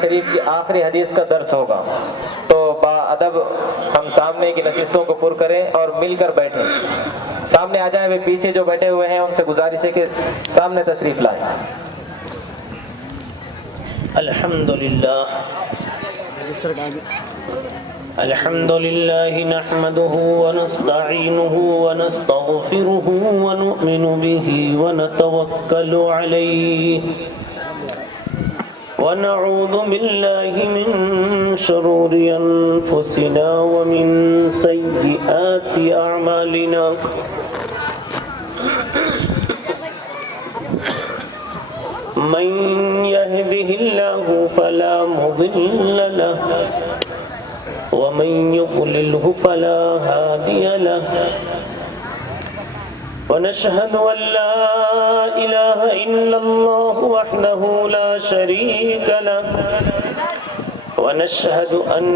شریف کی آخری حدیث کا درس ہوگا، تو باادب ہم سامنے کی نشستوں کو پر کریں اور مل کر بیٹھیں۔ سامنے آ جائیں، وہ پیچھے جو بیٹھے ہوئے ہیں ان سے گزارش ہے کہ سامنے تشریف لائیں۔ الحمد لله نحمده ونستعينه ونستغفره ونؤمن به ونتوكل عليه ونعوذ بالله من شرور أنفسنا ومن سيئات أعمالنا من يهده الله فلا مضل له ومن يضلله فلا هادي له ونشهد أن لا إله إلا الله وحده لا شريك له ونشهد أن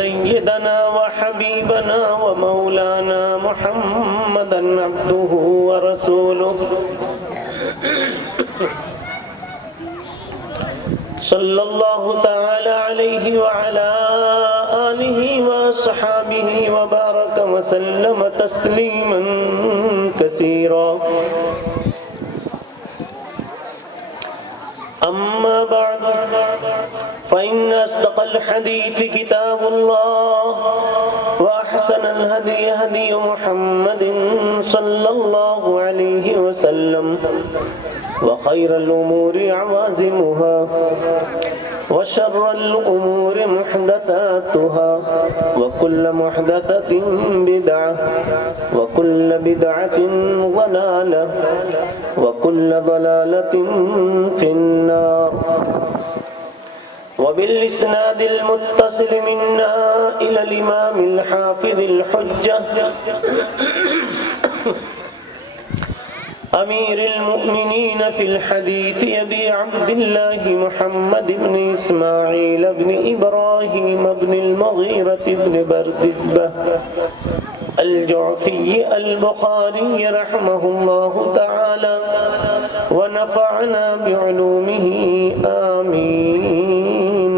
سيدنا وحبيبنا ومولانا محمدا عبده ورسوله صلى الله تعالى عليه وعلى آله وصحابه وبارك وسلم تسليما كثيرا أما بعد فإن أصدق الحديث كتاب الله وأحسن الهدي هدي محمد صلى الله عليه وسلم وخير الأمور عوازمها وشر الأمور محدثاتها وكل محدثة بدعة وكل بدعة ضلالة وكل ضلالة في النار وبالإسناد المتصل منا إلى الإمام الحافظ الحجة أمير المؤمنين في الحديث أبي عبد الله محمد بن إسماعيل بن إبراهيم بن المغيرة بن بردبة الجعفي البخاري رحمه الله تعالى ونفعنا بعلومه آمين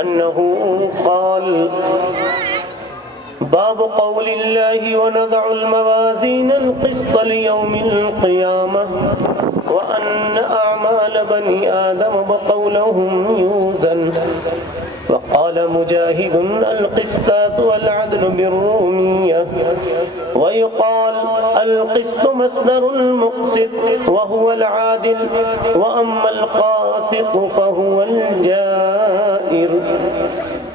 أنه قال باب قول الله ونضع الموازين القسط ليوم القيامة وأن أعمال بني آدم وقولهم يوزن وقال مجاهد القسطاس والعدل بالرومية ويقال القسط مصدر المقسط وهو العادل وأما القاسط فهو الجائر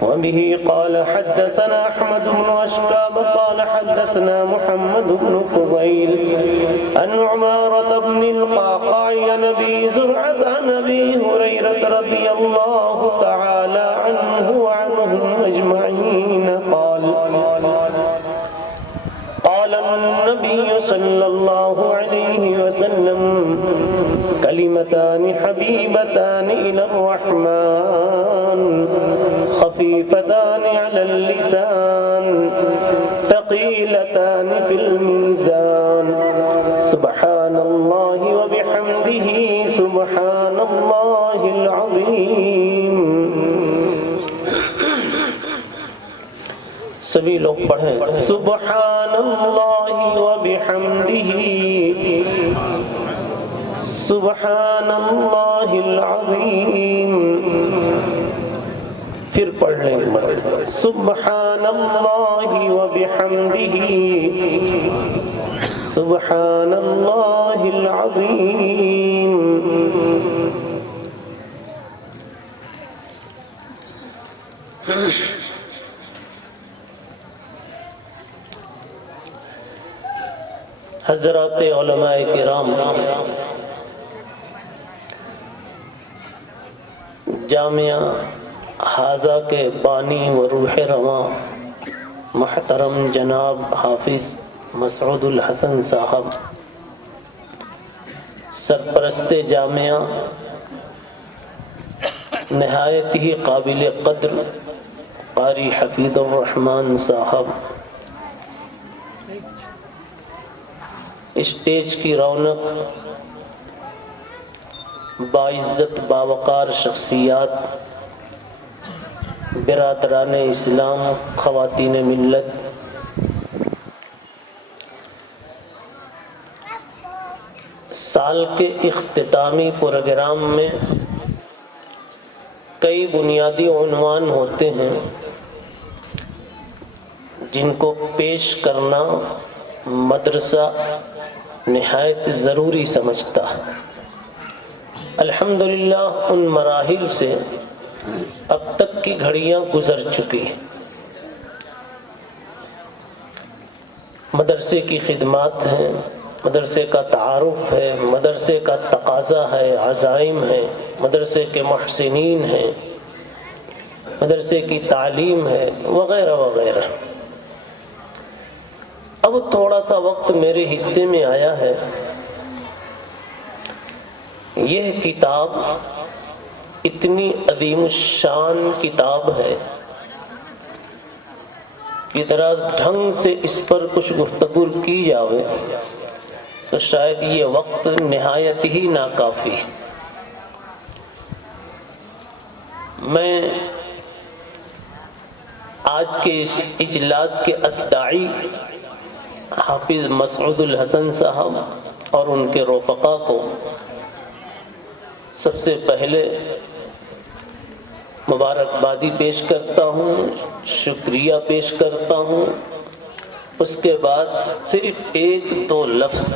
وبه قال حدثنا أحمد بن أشكاب قال حدثنا محمد بن فضيل عن عمارة بن القعقاع عن أبي زرعة عن أبي هريرة رضي الله تعالى عنه وعنهم أجمعين قال قال النبي صلى الله عليه وسلم كلمتان حبيبتان إلى الرحمن خفيفتان على اللسان ثقيلتان في الميزان سبحان الله وبحمده سبحان الله العظيم۔ سبھی لوگ پڑھیں سبحان اللہ وبحمدہ سبحان اللہ العظیم۔ پھر پڑھ لیں سبحان اللہ وبحمدہ سبحان اللہ العظیم۔ حضرات علماء کرام، جامعہ حاضہ کے بانی و روح رواں محترم جناب حافظ مسعود الحسن صاحب، سرپرست جامعہ نہایت ہی قابل قدر قاری حفیظ الرحمن صاحب، اسٹیج کی رونق باعزت باوقار شخصیات، برادران اسلام، خواتین ملت، سال کے اختتامی پروگرام میں کئی بنیادی عنوان ہوتے ہیں جن کو پیش کرنا مدرسہ نہایت ضروری سمجھتا ہے۔ الحمدللہ ان مراحل سے اب تک کی گھڑیاں گزر چکی ہیں۔ مدرسے کی خدمات ہیں، مدرسے کا تعارف ہے، مدرسے کا تقاضا ہے، عزائم ہے، مدرسے کے محسنین ہیں، مدرسے کی تعلیم ہے، وغیرہ وغیرہ۔ اب تھوڑا سا وقت میرے حصے میں آیا ہے۔ یہ کتاب اتنی عظیم الشان کتاب ہے کہ ذرا ڈھنگ سے اس پر کچھ گفتگو کی جاوے تو شاید یہ وقت نہایت ہی ناکافی۔ میں آج کے اس اجلاس کے ادعی حافظ مسعود الحسن صاحب اور ان کے رفقا کو سب سے پہلے مبارکبادی پیش کرتا ہوں، شکریہ پیش کرتا ہوں۔ اس کے بعد صرف ایک دو لفظ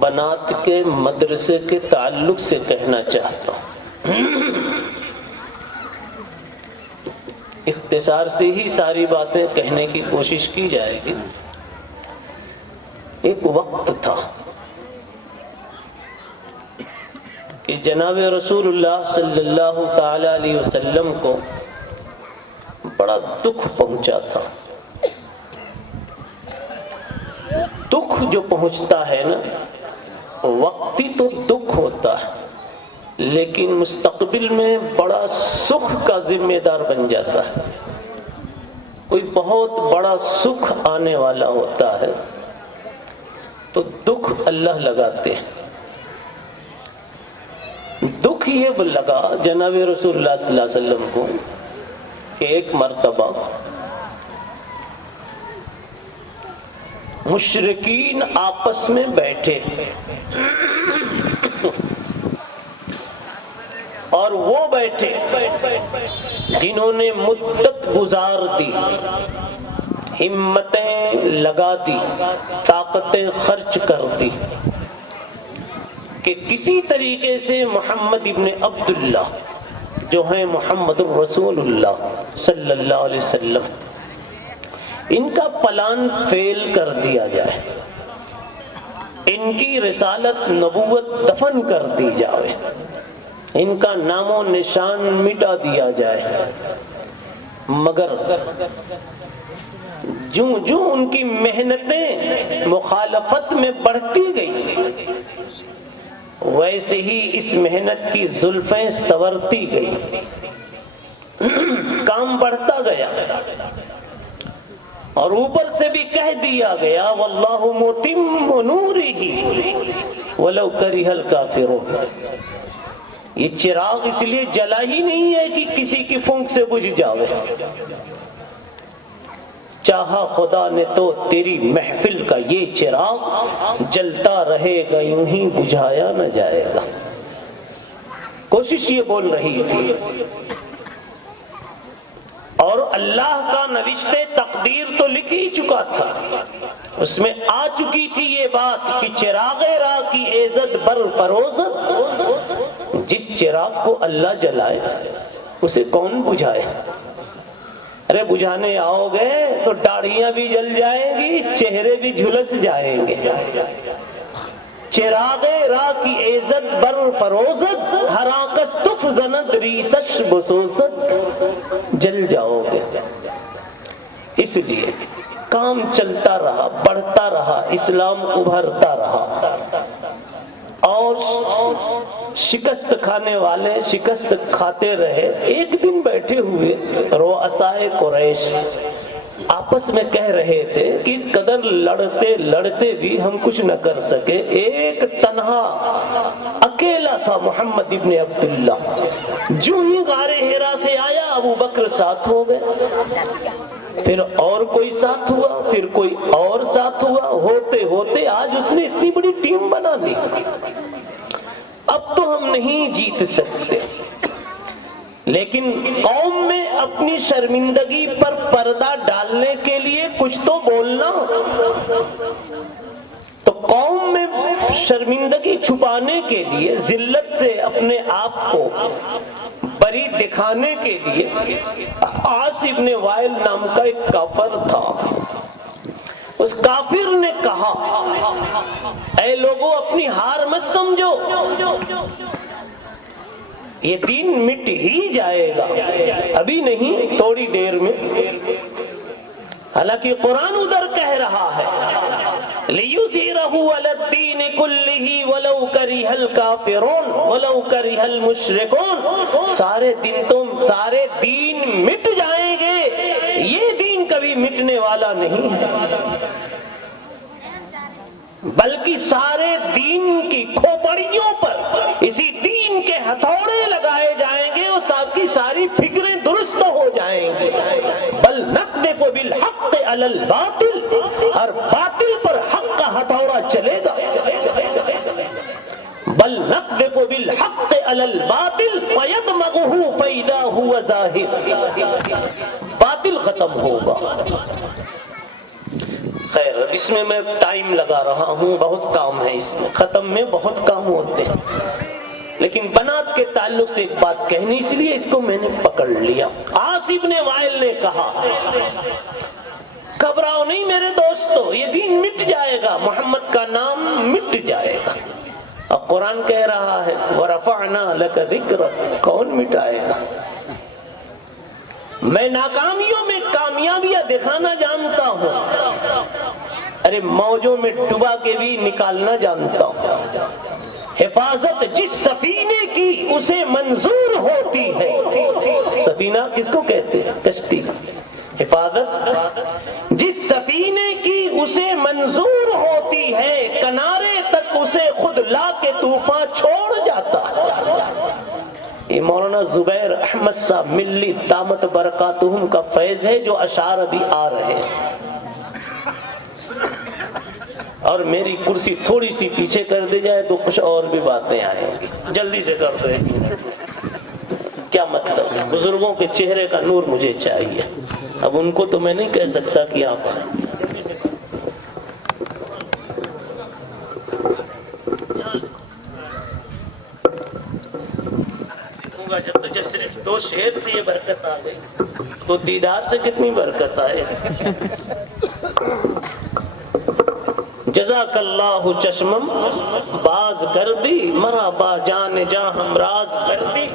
بنات کے مدرسے کے تعلق سے کہنا چاہتا ہوں۔ اختصار سے ہی ساری باتیں کہنے کی کوشش کی جائے گی۔ ایک وقت تھا کہ جناب رسول اللہ صلی اللہ تعالی علیہ وسلم کو بڑا دکھ پہنچا تھا۔ دکھ جو پہنچتا ہے نا، وقتی تو دکھ ہوتا ہے لیکن مستقبل میں بڑا سکھ کا ذمہ دار بن جاتا ہے۔ کوئی بہت بڑا سکھ آنے والا ہوتا ہے تو دکھ اللہ لگاتے ہیں۔ دکھ یہ لگا جناب رسول اللہ صلی اللہ علیہ وسلم کو کہ ایک مرتبہ مشرکین آپس میں بیٹھے اور وہ بیٹھے جنہوں نے مدت گزار دی، ہمتیں لگا دی، طاقتیں خرچ کر دی کہ کسی طریقے سے محمد ابن عبداللہ جو ہیں محمد الرسول اللہ صلی اللہ علیہ وسلم، ان کا پلان فیل کر دیا جائے، ان کی رسالت نبوت دفن کر دی جائے، ان کا نام و نشان مٹا دیا جائے۔ مگر جوں جوں ان کی محنتیں مخالفت میں بڑھتی گئی، ویسے ہی اس محنت کی زلفیں سنورتی گئی، کام بڑھتا گیا اور اوپر سے بھی کہہ دیا گیا واللہ متم نورہ ولو کرہ الکافرون۔ یہ چراغ اس لیے جلا ہی نہیں ہے کہ کسی کی پھونک سے بجھ جاوے، چاہا خدا نے تو تیری محفل کا یہ چراغ جلتا رہے گا، یوں ہی بجھایا نہ جائے گا۔ کوشش یہ بول رہی تھی اور اللہ کا نوشتہ تقدیر تو لکھ ہی چکا تھا، اس میں آ چکی تھی یہ بات کہ چراغ راہ کی عزت بر فروزت، جس چراغ کو اللہ جلائے اسے کون بجھائے؟ ارے بجھانے آؤ گے تو داڑھیاں بھی جل جائیں گی، چہرے بھی جھلس جائیں گے۔ چراغ راہ کی عزت بر فروزت، حراکت صف زند ریسش بسوست، جل جاؤ گے۔ اس لیے کام چلتا رہا، بڑھتا رہا، اسلام ابھرتا رہا اور شکست کھانے والے شکست کھاتے رہے۔ ایک دن بیٹھے ہوئے رؤسائے قریش آپس میں کہہ رہے تھے کہ اس قدر لڑتے لڑتے بھی ہم کچھ نہ کر سکے، ایک تنہا اکیلا تھا محمد ابن عبداللہ. جو ہی غار حرا سے آیا ابو بکر ساتھ ہو گئے, پھر اور کوئی ساتھ ہوا, پھر کوئی اور ساتھ ہوا, ہوتے ہوتے آج اس نے اتنی بڑی ٹیم بنا لی. اب تو ہم نہیں جیت سکتے, لیکن قوم میں اپنی شرمندگی پر پردہ ڈالنے کے لیے کچھ تو بولنا. تو قوم میں شرمندگی چھپانے کے لیے, ذلت سے اپنے آپ کو بری دکھانے کے لیے عاص ابن وائل نام کا ایک کافر تھا. اس کافر نے کہا, اے لوگوں اپنی ہار مت سمجھو, یہ دین مٹ ہی جائے گا, ابھی نہیں تھوڑی دیر میں. حالانکہ قرآن ادھر کہہ رہا ہے لِيُظْهِرَهُ عَلَى الدِّينِ كُلِّهِ وَلَوْ كَرِهَ الْكَافِرُونَ وَلَوْ كَرِهَ الْمُشْرِكُونَ. سارے دین مٹ جائیں گے, یہ دین کبھی مٹنے والا نہیں ہے, بلکہ سارے دین کی کھوپڑیوں پر اسی دین کے ہتھوڑے لگائے جائیں گے اور سب کی ساری فکریں درست ہو جائیں گی. بل نقذف بالحق علی الباطل, ہر باطل پر حق کا ہتھوڑا چلے گا. بل نقذف بالحق علی الباطل فیدمغہ فاذا هو زاہق. باطل ختم ہوگا. خیر, اس میں میں ٹائم لگا رہا ہوں, بہت کام ہے اس میں, ختم میں بہت کام ہوتے ہیں, لیکن بنات کے تعلق سے ایک بات کہنی, اس لیے اس کو میں نے پکڑ لیا. عاص ابن وائل نے کہا, گھبراؤ نہیں میرے دوستو, یہ دین مٹ جائے گا, محمد کا نام مٹ جائے گا. اب قرآن کہہ رہا ہے وَرَفَعْنَا لَكَ ذِكْرَكَ, کون مٹائے گا؟ میں ناکامیوں میں کامیابیاں دکھانا جانتا ہوں, ارے موجوں میں ڈبا کے بھی نکالنا جانتا ہوں. حفاظت جس سفینے کی اسے منظور ہوتی ہے, سفینہ کس کو کہتے ہیں؟ کشتی. حفاظت جس سفینے کی اسے منظور ہوتی ہے, کنارے تک اسے خود لا کے طوفان چھوڑ جاتا ہے. یہ مولانا زبیر احمد صاحب ملی دامت برکاتہم کا فیض ہے, جو اشعار ابھی آ رہے ہیں. اور میری کرسی تھوڑی سی پیچھے کر دی جائے تو کچھ اور بھی باتیں آئیں گی, جلدی سے کر دیں. کیا مطلب ہے؟ بزرگوں کے چہرے کا نور مجھے چاہیے. اب ان کو تو میں نہیں کہہ سکتا کہ آپ آئیں. جب صرف 2 شعر سے یہ برکت آ گئی تو دیدار سے کتنی برکت آئے. جزاک اللہ چشمم باز کر دی, مرا با جان جاں ہم راز کر دی.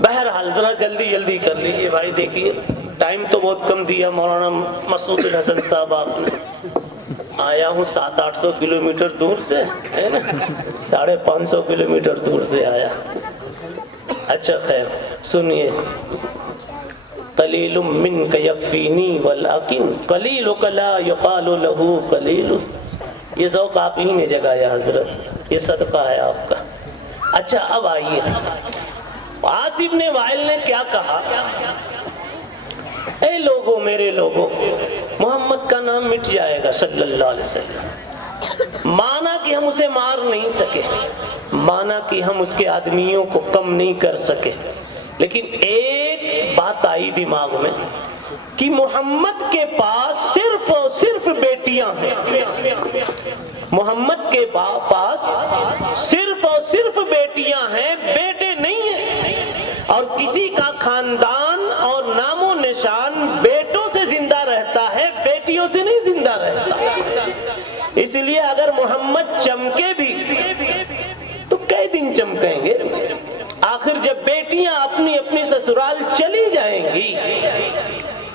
بہرحال ذرا جلدی کر لیجیے بھائی, دیکھیے ٹائم تو بہت کم دیا. مولانا مسعود الحسن صاحب, آپ نے آیا ہوں 700-800 کلومیٹر دور سے, ہے نا, 550 کلومیٹر دور سے آیا. اچھا خیر سنیے, قلیل منک یکفینی ولکن قلیلک لا یقال له قلیل. یہ ذوق آپ ہی نے جگایا حضرت, یہ صدقہ ہے آپ کا. اچھا اب آئیے, عاص ابن وائل نے کیا کہا, اے لوگوں میرے لوگوں, محمد کا نام مٹ جائے گا صلی اللہ علیہ وسلم. مانا کہ ہم اسے مار نہیں سکے, مانا کہ ہم اس کے آدمیوں کو کم نہیں کر سکے, لیکن ایک بات آئی دماغ میں کہ محمد کے پاس صرف اور صرف بیٹیاں ہیں. محمد کے پاس صرف اور صرف بیٹیاں ہیں, بیٹے نہیں ہیں. اور کسی کا خاندان اور نام و نشان بیٹوں سے زندہ رہتا ہے, بیٹیوں سے نہیں زندہ رہتا. اس لیے اگر محمد چمکے بھی تو کئی دن چمکیں گے, آخر جب بیٹیاں اپنی اپنی سسرال چلی جائیں گی,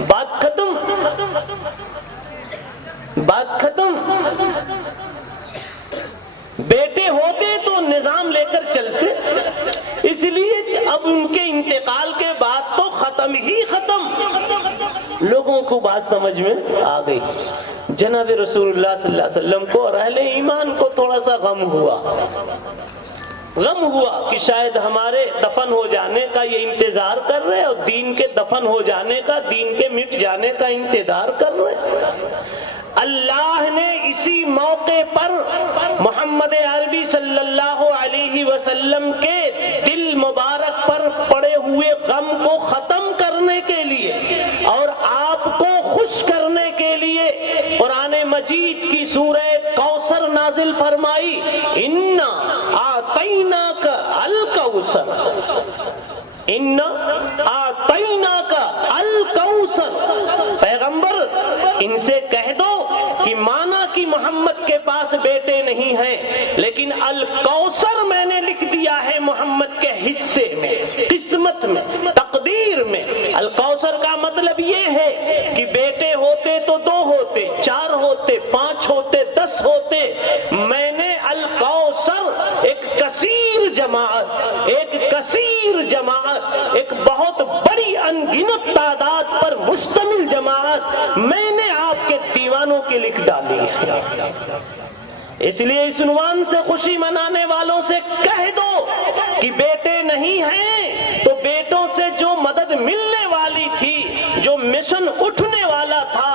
بات ختم, بات ختم. بیٹے ہوتے تو نظام لے کر چلتے, اس لیے اب ان کے انتقال کے بعد تو ختم ہی ختم. لوگوں کو بات سمجھ میں آ گئی. جناب رسول اللہ صلی اللہ علیہ وسلم کو اور اہل ایمان کو تھوڑا سا غم ہوا. غم ہوا کہ شاید ہمارے دفن ہو جانے کا یہ انتظار کر رہے اور دین کے دفن ہو جانے کا، دین کے مٹ جانے کا انتظار کر رہے۔ اللہ نے اسی موقع پر محمد عربی صلی اللہ علیہ وسلم کے دل مبارک پر پڑے ہوئے غم کو ختم کرنے کے لیے اور آپ کو خوش کرنے کے لیے قرآن مجید کی سورہ کوثر نازل فرمائی، اِنَّا آتَيْنَاكَ الْكَوْثَرَ، اِنَّا آتَيْنَاكَ الْكَوْثَرَ۔ پیغمبر ان سے کہہ دو کہ مانا کہ محمد کے پاس بیٹے نہیں ہیں، لیکن الکوثر میں نے لکھ دیا ہے محمد کے حصے میں، قسمت میں، تقدیر میں۔ الکوثر کا مطلب یہ ہے کہ بیٹے ہوتے تو 2 ہوتے، 4 ہوتے، 5 ہوتے، 10 ہوتے، میں نے الکوثر ایک کثیر جماعت، ایک بہت بڑی انگنت تعداد پر مشتمل جماعت میں نے آپ کے دیوانوں کی لکھ ڈالی ہے۔ اس لیے اس عنوان سے خوشی منانے والوں سے کہہ دو کہ بیٹے نہیں ہیں تو بیٹوں سے جو مدد ملنے والی تھی، جو مشن اٹھنے والا تھا،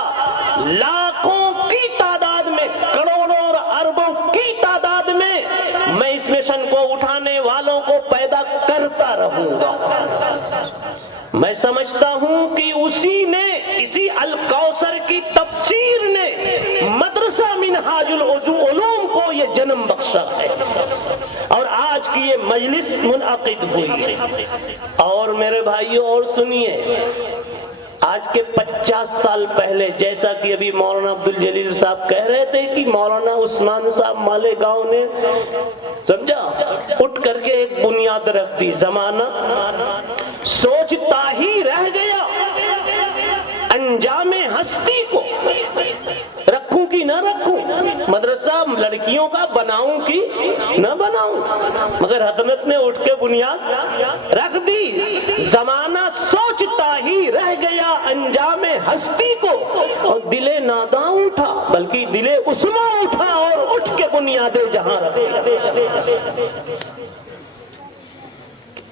لاکھوں کی تعداد میں، کروڑوں اور اربوں کی تعداد میں اس مشن کو اٹھانے والوں کو پیدا کرتا رہوں گا۔ میں سمجھتا ہوں کہ اسی الکوثر کی تفسیر نے مدرسہ منہاج العلوم کو یہ جنم بخشا ہے اور آج کی یہ مجلس منعقد ہوئی ہے۔ اور میرے بھائیوں اور سنیے، آج کے 50 سال پہلے، جیسا کہ ابھی مولانا عبدالجلیل صاحب کہہ رہے تھے کہ مولانا عثمان صاحب مالیگاؤں نے سمجھا اٹھ کر کے ایک بنیاد رکھ دی، زمانہ سوچتا ہی رہ گیا انجام ہستی کو رکھوں کہ نہ رکھوں، مدرسہ لڑکیوں کا بناؤں کہ نہ بناؤں، مگر حضرت نے اٹھ کے بنیاد رکھ دی۔ زمانہ سوچتا ہی رہ گیا انجام ہستی کو، اور دل ناداں اٹھا، بلکہ دل عثمان اٹھا اور اٹھ کے بنیادیں جہاں رکھے۔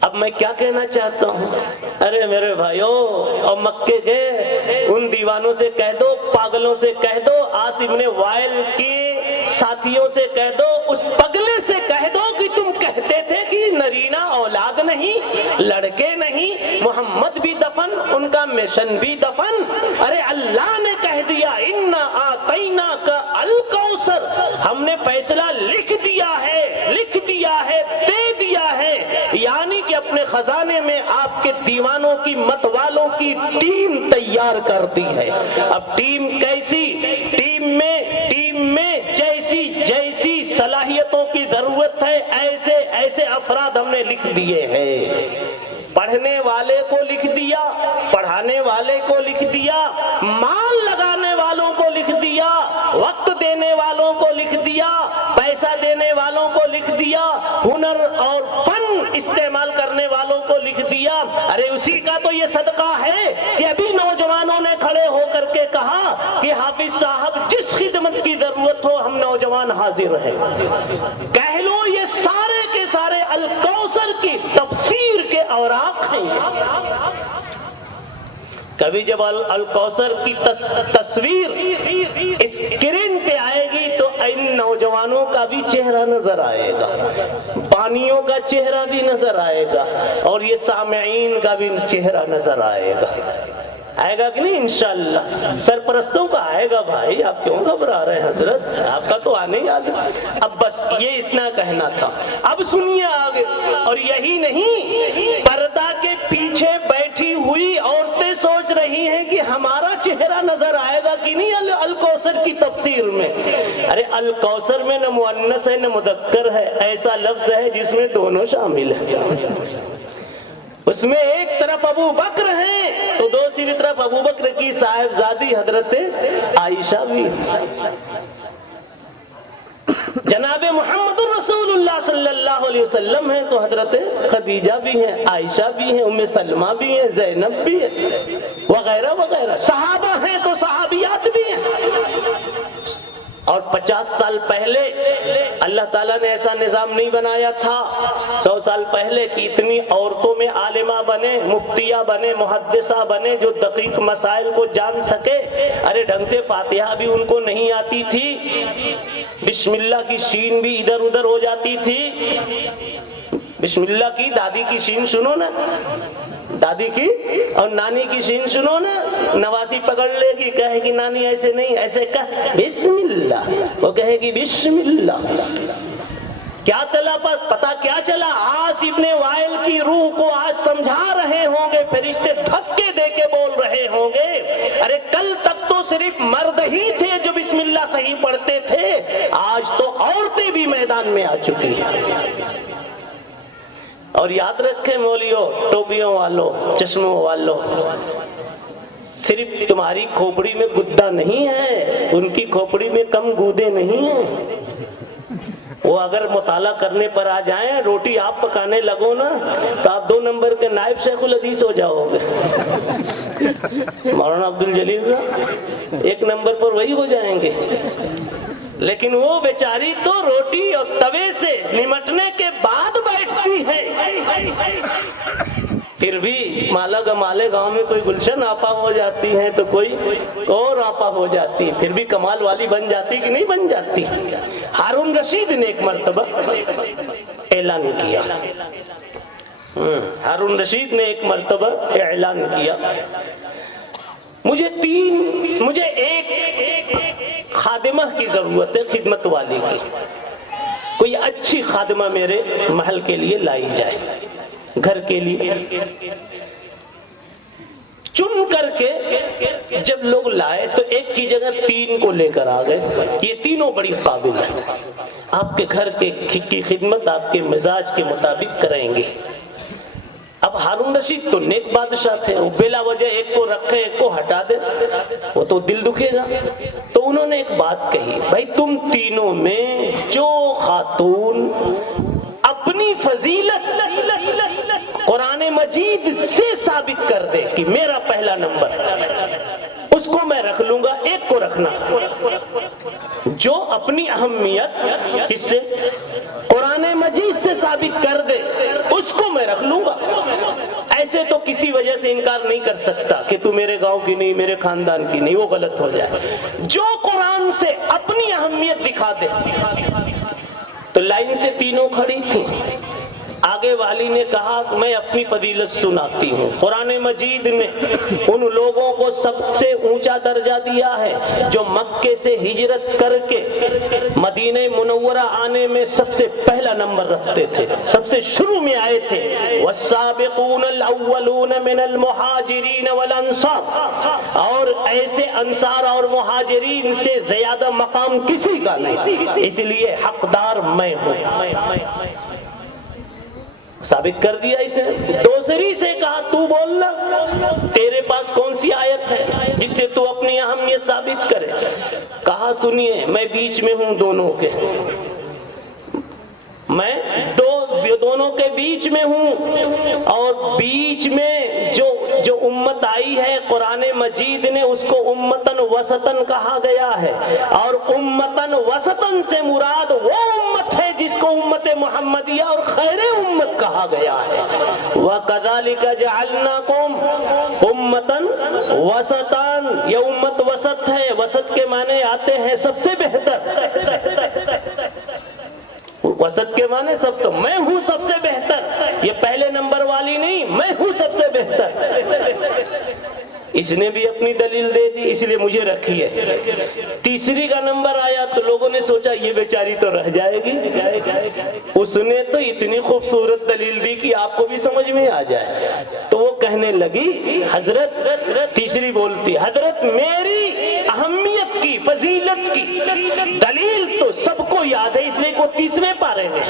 اب میں کیا کہنا چاہتا ہوں، ارے میرے بھائیوں، اور مکے کے ان دیوانوں سے کہہ دو، پاگلوں سے کہہ دو، عاصم ابن وائل کے ساتھیوں سے کہہ دو، اس پگلے سے کہہ دو کہ تم کہتے تھے کہ نرینہ اولاد نہیں، لڑکے نہیں، محمد بھی دفن، ان کا مشن بھی دفن۔ ارے اللہ نے کہہ دیا اِنَّا آتَيْنَاكَ الْكَوْثَرَ، ہم نے فیصلہ لکھ دیا ہے، دے دیا ہے، یعنی کہ اپنے خزانے میں آپ کے دیوانوں کی مت والوں کی ٹیم تیار کر دی ہے۔ اب ٹیم کیسی؟ ٹیم میں جیسی صلاحیتوں کی ضرورت ہے ایسے افراد ہم نے لکھ دیے ہیں۔ پڑھنے والے کو لکھ دیا، پڑھانے والے کو لکھ دیا، مال لگانے والوں کو لکھ دیا، وقت دینے والوں کو لکھ دیا، پیسہ دینے والوں کو لکھ دیا، ہنر اور فن استعمال کرنے والوں کو لکھ دیا۔ ارے اسی کا تو یہ صدقہ ہے کہ ابھی نوجوانوں نے کھڑے ہو کر کے کہا کہ حافظ صاحب جس خدمت کی ضرورت ہو ہم نوجوان حاضر ہیں۔ کہہ لو یہ سارے کے سارے الکوثر کی تفسیر کے اوراق ہیں۔ کبھی جب الکوثر کی تصویر اسکرین پہ آئے گی تو ان نوجوانوں کا بھی چہرہ نظر آئے گا، بانیوں کا چہرہ بھی نظر آئے گا، اور یہ سامعین کا بھی چہرہ نظر آئے گا کہ نہیں؟ انشاءاللہ سرپرستوں کا آئے گا۔ بھائی آپ کیوں گھبرا رہے ہیں حضرت، آپ کا تو آنے ہی آگے۔ اب بس یہ اتنا کہنا تھا۔ اب سنیے آگے، اور یہی نہیں، پردہ کے پیچھے بیٹھی ہوئی عورتیں سوچ رہی ہیں کہ ہمارا چہرہ نظر آئے گا کہ نہیں الکوثر کی تفسیر میں۔ ارے الکوثر میں نہ مؤنث ہے نہ مذکر ہے، ایسا لفظ ہے جس میں دونوں شامل ہیں۔ اس میں ایک طرف ابو بکر ہیں تو دوسری طرف ابو بکر کی صاحبزادی حضرت عائشہ بھی، جناب محمد الرسول اللہ صلی اللہ علیہ وسلم ہیں تو حضرت خدیجہ بھی ہیں، عائشہ بھی ہیں، ام سلمہ بھی ہیں، زینب بھی ہیں، وغیرہ وغیرہ۔ صحابہ ہیں تو صحابیات بھی ہیں۔ اور 50 سال پہلے اللہ تعالیٰ نے ایسا نظام نہیں بنایا تھا 100 سال پہلے کہ اتنی عورتوں میں عالمہ بنے، مفتیہ بنے، محدثہ بنے جو دقیق مسائل کو جان سکے۔ ارے ڈھنگ سے فاتحہ بھی ان کو نہیں آتی تھی، بسم اللہ کی شین بھی ادھر ادھر ہو جاتی تھی۔ بسم اللہ کی دادی کی شین سنو نا، دادی کی اور نانی کی شین سنو نا، نواسی پکڑ لے گی، کہے گی نانی ایسے نہیں، ایسے کہہ بسم اللہ، وہ کہے گی بسم اللہ۔ کیا چلا پتا کیا چلا؟ عاص ابن وائل کی روح کو آج سمجھا رہے ہوں گے، فرشتے دھکے دے کے بول رہے ہوں گے، ارے کل تک تو صرف مرد ہی تھے جو بسم اللہ صحیح پڑھتے تھے، آج تو عورتیں بھی میدان میں آ چکی ہیں۔ اور یاد رکھیں مولیوں، ٹوپیوں والوں، چشموں والوں، صرف تمہاری کھوپڑی میں گدا نہیں ہے، ان کی کھوپڑی میں کم گودے نہیں ہیں۔ وہ اگر مطالعہ کرنے پر آ جائیں، روٹی آپ پکانے لگو نا تو آپ 2 نمبر کے نائب شیخ الحدیث ہو جاؤ گے۔ مولانا عبدالجلیل صاحب 1 نمبر پر وہی ہو جائیں گے، لیکن وہ بیچاری تو روٹی اور توے سے نمٹنے کے بعد بیٹھتی ہے، پھر بھی مالا گمالے گاؤں میں کوئی گلشن آپا ہو جاتی ہے تو کوئی اور آپا ہو جاتی ہے، پھر بھی کمال والی بن جاتی کہ نہیں بن جاتی۔ ہارون رشید نے ایک مرتبہ اعلان کیا، ہارون رشید نے ایک مرتبہ اعلان کیا، مجھے ایک خادمہ کی ضرورت ہے، خدمت والی کی، کوئی اچھی خادمہ میرے محل کے لیے لائی جائے، گھر کے لیے۔ چن کر کے جب لوگ لائے تو ایک کی جگہ 3 کو لے کر آ گئے، یہ تینوں بڑی قابل ہیں، آپ کے گھر کی خدمت آپ کے مزاج کے مطابق کریں گے۔ اب ہارون رشید تو نیک بادشاہ تھے، وہ بلا وجہ ایک کو رکھے ایک کو ہٹا دے، وہ تو دل دکھے گا۔ تو انہوں نے ایک بات کہی، بھائی تم تینوں میں جو خاتون اپنی فضیلت قرآن مجید سے ثابت کر دے کہ میرا پہلا نمبر، اس کو میں رکھ لوں گا، ایک کو رکھنا۔ جو اپنی اہمیت اس سے قرآن مجید سے ثابت کر دے اس کو میں رکھ لوں گا۔ ایسے تو کسی وجہ سے انکار نہیں کر سکتا کہ تو میرے گاؤں کی نہیں، میرے خاندان کی نہیں، وہ غلط ہو جائے۔ جو قرآن سے اپنی اہمیت دکھا دے۔ تو لائن سے تینوں کھڑی تھی، آگے والی نے کہا میں اپنی فضیلت سناتی ہوں۔ قرآن مجید نے ان لوگوں کو سب سے اونچا درجہ دیا ہے جو مکے سے ہجرت کر کے مدینہ منورہ آنے میں سب سے پہلا نمبر رکھتے تھے، سب سے شروع میں آئے تھے۔ والسابقون الاولون من المہاجرین والانصار، اور ایسے انصار اور مہاجرین سے زیادہ مقام کسی کا نہیں، اس لیے حقدار میں ہوں۔ ثابت کر دیا اسے۔ دوسری سے کہا تو بولنا، تیرے پاس کون سی آیت ہے جس سے تو اپنی اہمیت ثابت کرے؟ کہا سنیے میں بیچ میں ہوں دونوں کے، میں دونوں کے بیچ میں ہوں، اور بیچ میں جو امت آئی ہے قرآن مجید نے اس کو امتن وسطن کہا گیا ہے، اور امتن وسطن سے مراد وہ امت ہے جس کو امت محمدیہ اور خیر امت کہا گیا ہے۔ وَكَذَلِكَ جَعَلْنَاكُمْ أُمَّةً وَسَطًا، یہ امت وسط ہے، وسط کے معنی آتے ہیں سب سے بہتر۔ وسط کے معنی سب، تو میں ہوں سب سے بہتر، یہ پہلے نمبر والی نہیں، میں ہوں سب سے بہتر۔ اس نے بھی اپنی دلیل دے دی، اس لیے مجھے رکھی ہے۔ تیسری کا نمبر آیا تو لوگوں نے سوچا یہ بیچاری تو رہ جائے گی، اس نے تو اتنی خوبصورت دلیل دی کہ آپ کو بھی سمجھ میں آ جائے۔ تو وہ کہنے لگی حضرت، تیسری بولتی حضرت میری اہمیت کی، فضیلت کی دلیل تو سب کو یاد ہے، اس لیے وہ 30ویں پارے میں،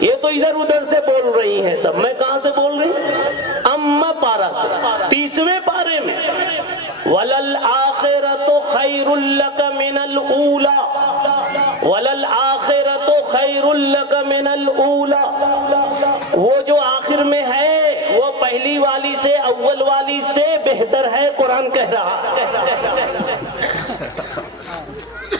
یہ تو ادھر ادھر سے بول رہی ہیں سب، میں کہاں سے بول رہی ہوں؟ اما پارا سے 30ویں پارے میں، وَلَلْآخِرَةُ خَيْرٌ لَكَ مِنَ الْأُولَى، وَلَلْآخِرَةُ خَيْرٌ لَكَ مِنَ الْأُولَى، وہ جو آخر میں ہے وہ پہلی والی سے، اول والی سے بہتر ہے، قرآن کہہ رہا۔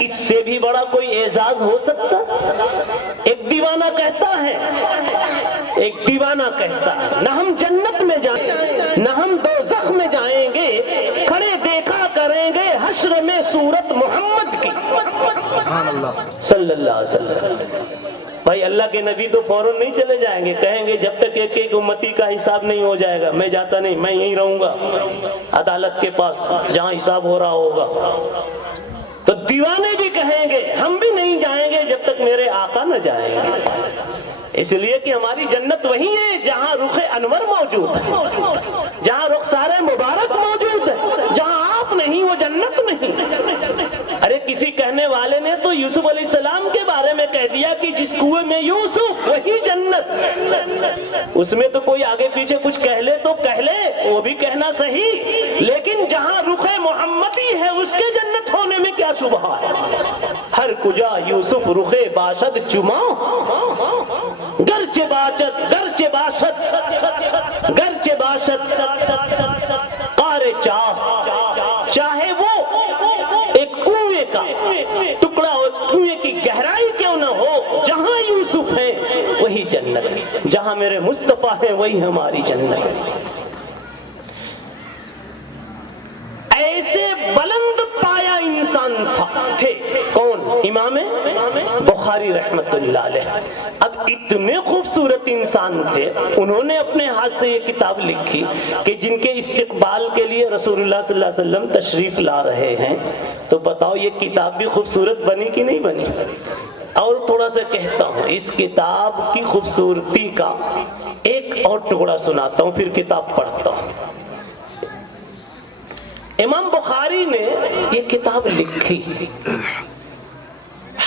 اس سے بھی بڑا کوئی اعزاز ہو سکتا؟ ایک دیوانہ کہتا ہے نہ ہم جنت میں جائیں نہ ہم دوزخ میں جائیں گے، کھڑے دیکھا کریں گے حشر میں صورت محمد کی صلی اللہ علیہ وسلم۔ بھائی اللہ کے نبی تو فوراً نہیں چلے جائیں گے، کہیں گے جب تک ایک ایک امتی کا حساب نہیں ہو جائے گا میں جاتا نہیں، میں یہیں رہوں گا عدالت کے پاس جہاں حساب ہو رہا ہوگا۔ تو دیوانے بھی کہیں گے ہم بھی نہیں جائیں گے جب تک میرے آقا نہ جائیں گے، اس لیے کہ ہماری جنت وہی ہے جہاں رخ انور موجود ہے، جہاں رخسار مبارک موجود ہے، جہاں آپ نہیں وہ جنت نہیں۔ ارے کسی کہنے والے نے تو یوسف علیہ السلام کے بارے میں کہہ دیا کہ جس کنویں میں یوسف وہی جنت، اس میں تو کوئی آگے پیچھے کچھ کہہ لے تو کہہ لے، وہ بھی کہنا صحیح، لیکن جہاں رخ محمدی ہے اس کے جنت ہونے میں کیا شبہ ہے؟ ہر کجا یوسف رخ باشد چما، گرچہ باشد قار چاہے وہ ایک کنویں کا ٹکڑا اور کنویں کی گہرائی کیوں نہ ہو، جہاں یوسف ہے وہی جنت، جہاں میرے مصطفیٰ ہے وہی ہماری جنت۔ ایسے بلند پایا انسان تھے کون؟ امام بخاری رحمت اللہ علیہ۔ اب اتنے خوبصورت انسان تھے، انہوں نے اپنے ہاتھ سے یہ کتاب لکھی کہ جن کے استقبال کے لیے رسول اللہ صلی اللہ علیہ وسلم تشریف لا رہے ہیں، تو بتاؤ یہ کتاب بھی خوبصورت بنی کہ نہیں بنی؟ اور تھوڑا سا کہتا ہوں، اس کتاب کی خوبصورتی کا ایک اور ٹکڑا سناتا ہوں پھر کتاب پڑھتا ہوں۔ امام بخاری نے یہ کتاب لکھی،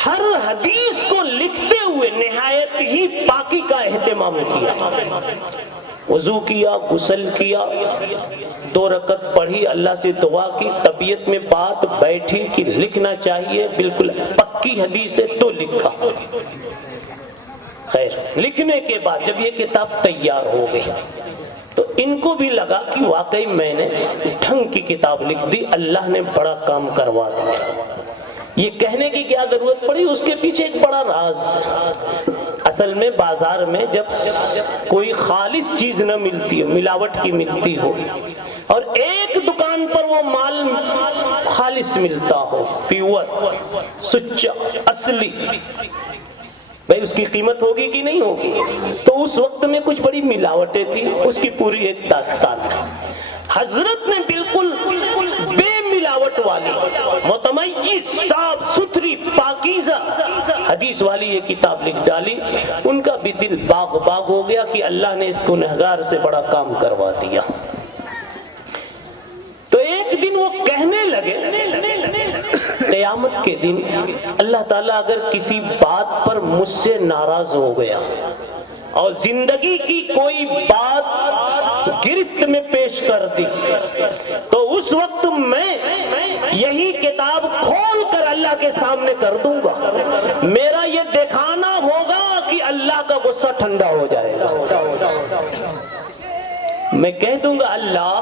ہر حدیث کو لکھتے ہوئے نہایت ہی پاکی کا اہتمام کیا، وضو کیا، غسل کیا، 2 رکعت پڑھی، اللہ سے دعا کی، طبیعت میں بات بیٹھی کہ لکھنا چاہیے، بالکل پکی حدیث ہے تو لکھا۔ خیر، لکھنے کے بعد جب یہ کتاب تیار ہو گئی تو ان کو بھی لگا کہ واقعی میں نے ڈھنگ کی کتاب لکھ دی، اللہ نے بڑا کام کروا دیا۔ یہ کہنے کی کیا ضرورت پڑی، اس کے پیچھے ایک بڑا راز ہے۔ اصل میں بازار میں جب کوئی خالص چیز نہ ملتی ہو، ملاوٹ کی ملتی ہو، اور ایک دکان پر وہ مال خالص ملتا ہو، پیور، سچا، اصلی، بھائی اس کی قیمت ہوگی کہ نہیں ہوگی؟ تو اس وقت میں کچھ بڑی ملاوٹیں تھی، اس کی پوری ایک داستان ہے۔ حضرت نے بالکل بے ملاوٹ والی، متمیز، صاف ستھری، پاکیزہ حدیث والی یہ کتاب لکھ ڈالی۔ ان کا بھی دل باغ باغ ہو گیا کہ اللہ نے اس گنہگار سے بڑا کام کروا دیا۔ تو ایک دن وہ کہنے لگے، قیامت کے دن اللہ تعالیٰ اگر کسی بات پر مجھ سے ناراض ہو گیا اور زندگی کی کوئی بات گرفت میں پیش کر دی، تو اس وقت میں یہی کتاب کھول کر اللہ کے سامنے کر دوں گا۔ میرا یہ دکھانا ہوگا کہ اللہ کا غصہ ٹھنڈا ہو جائے گا۔ میں کہہ دوں گا اللہ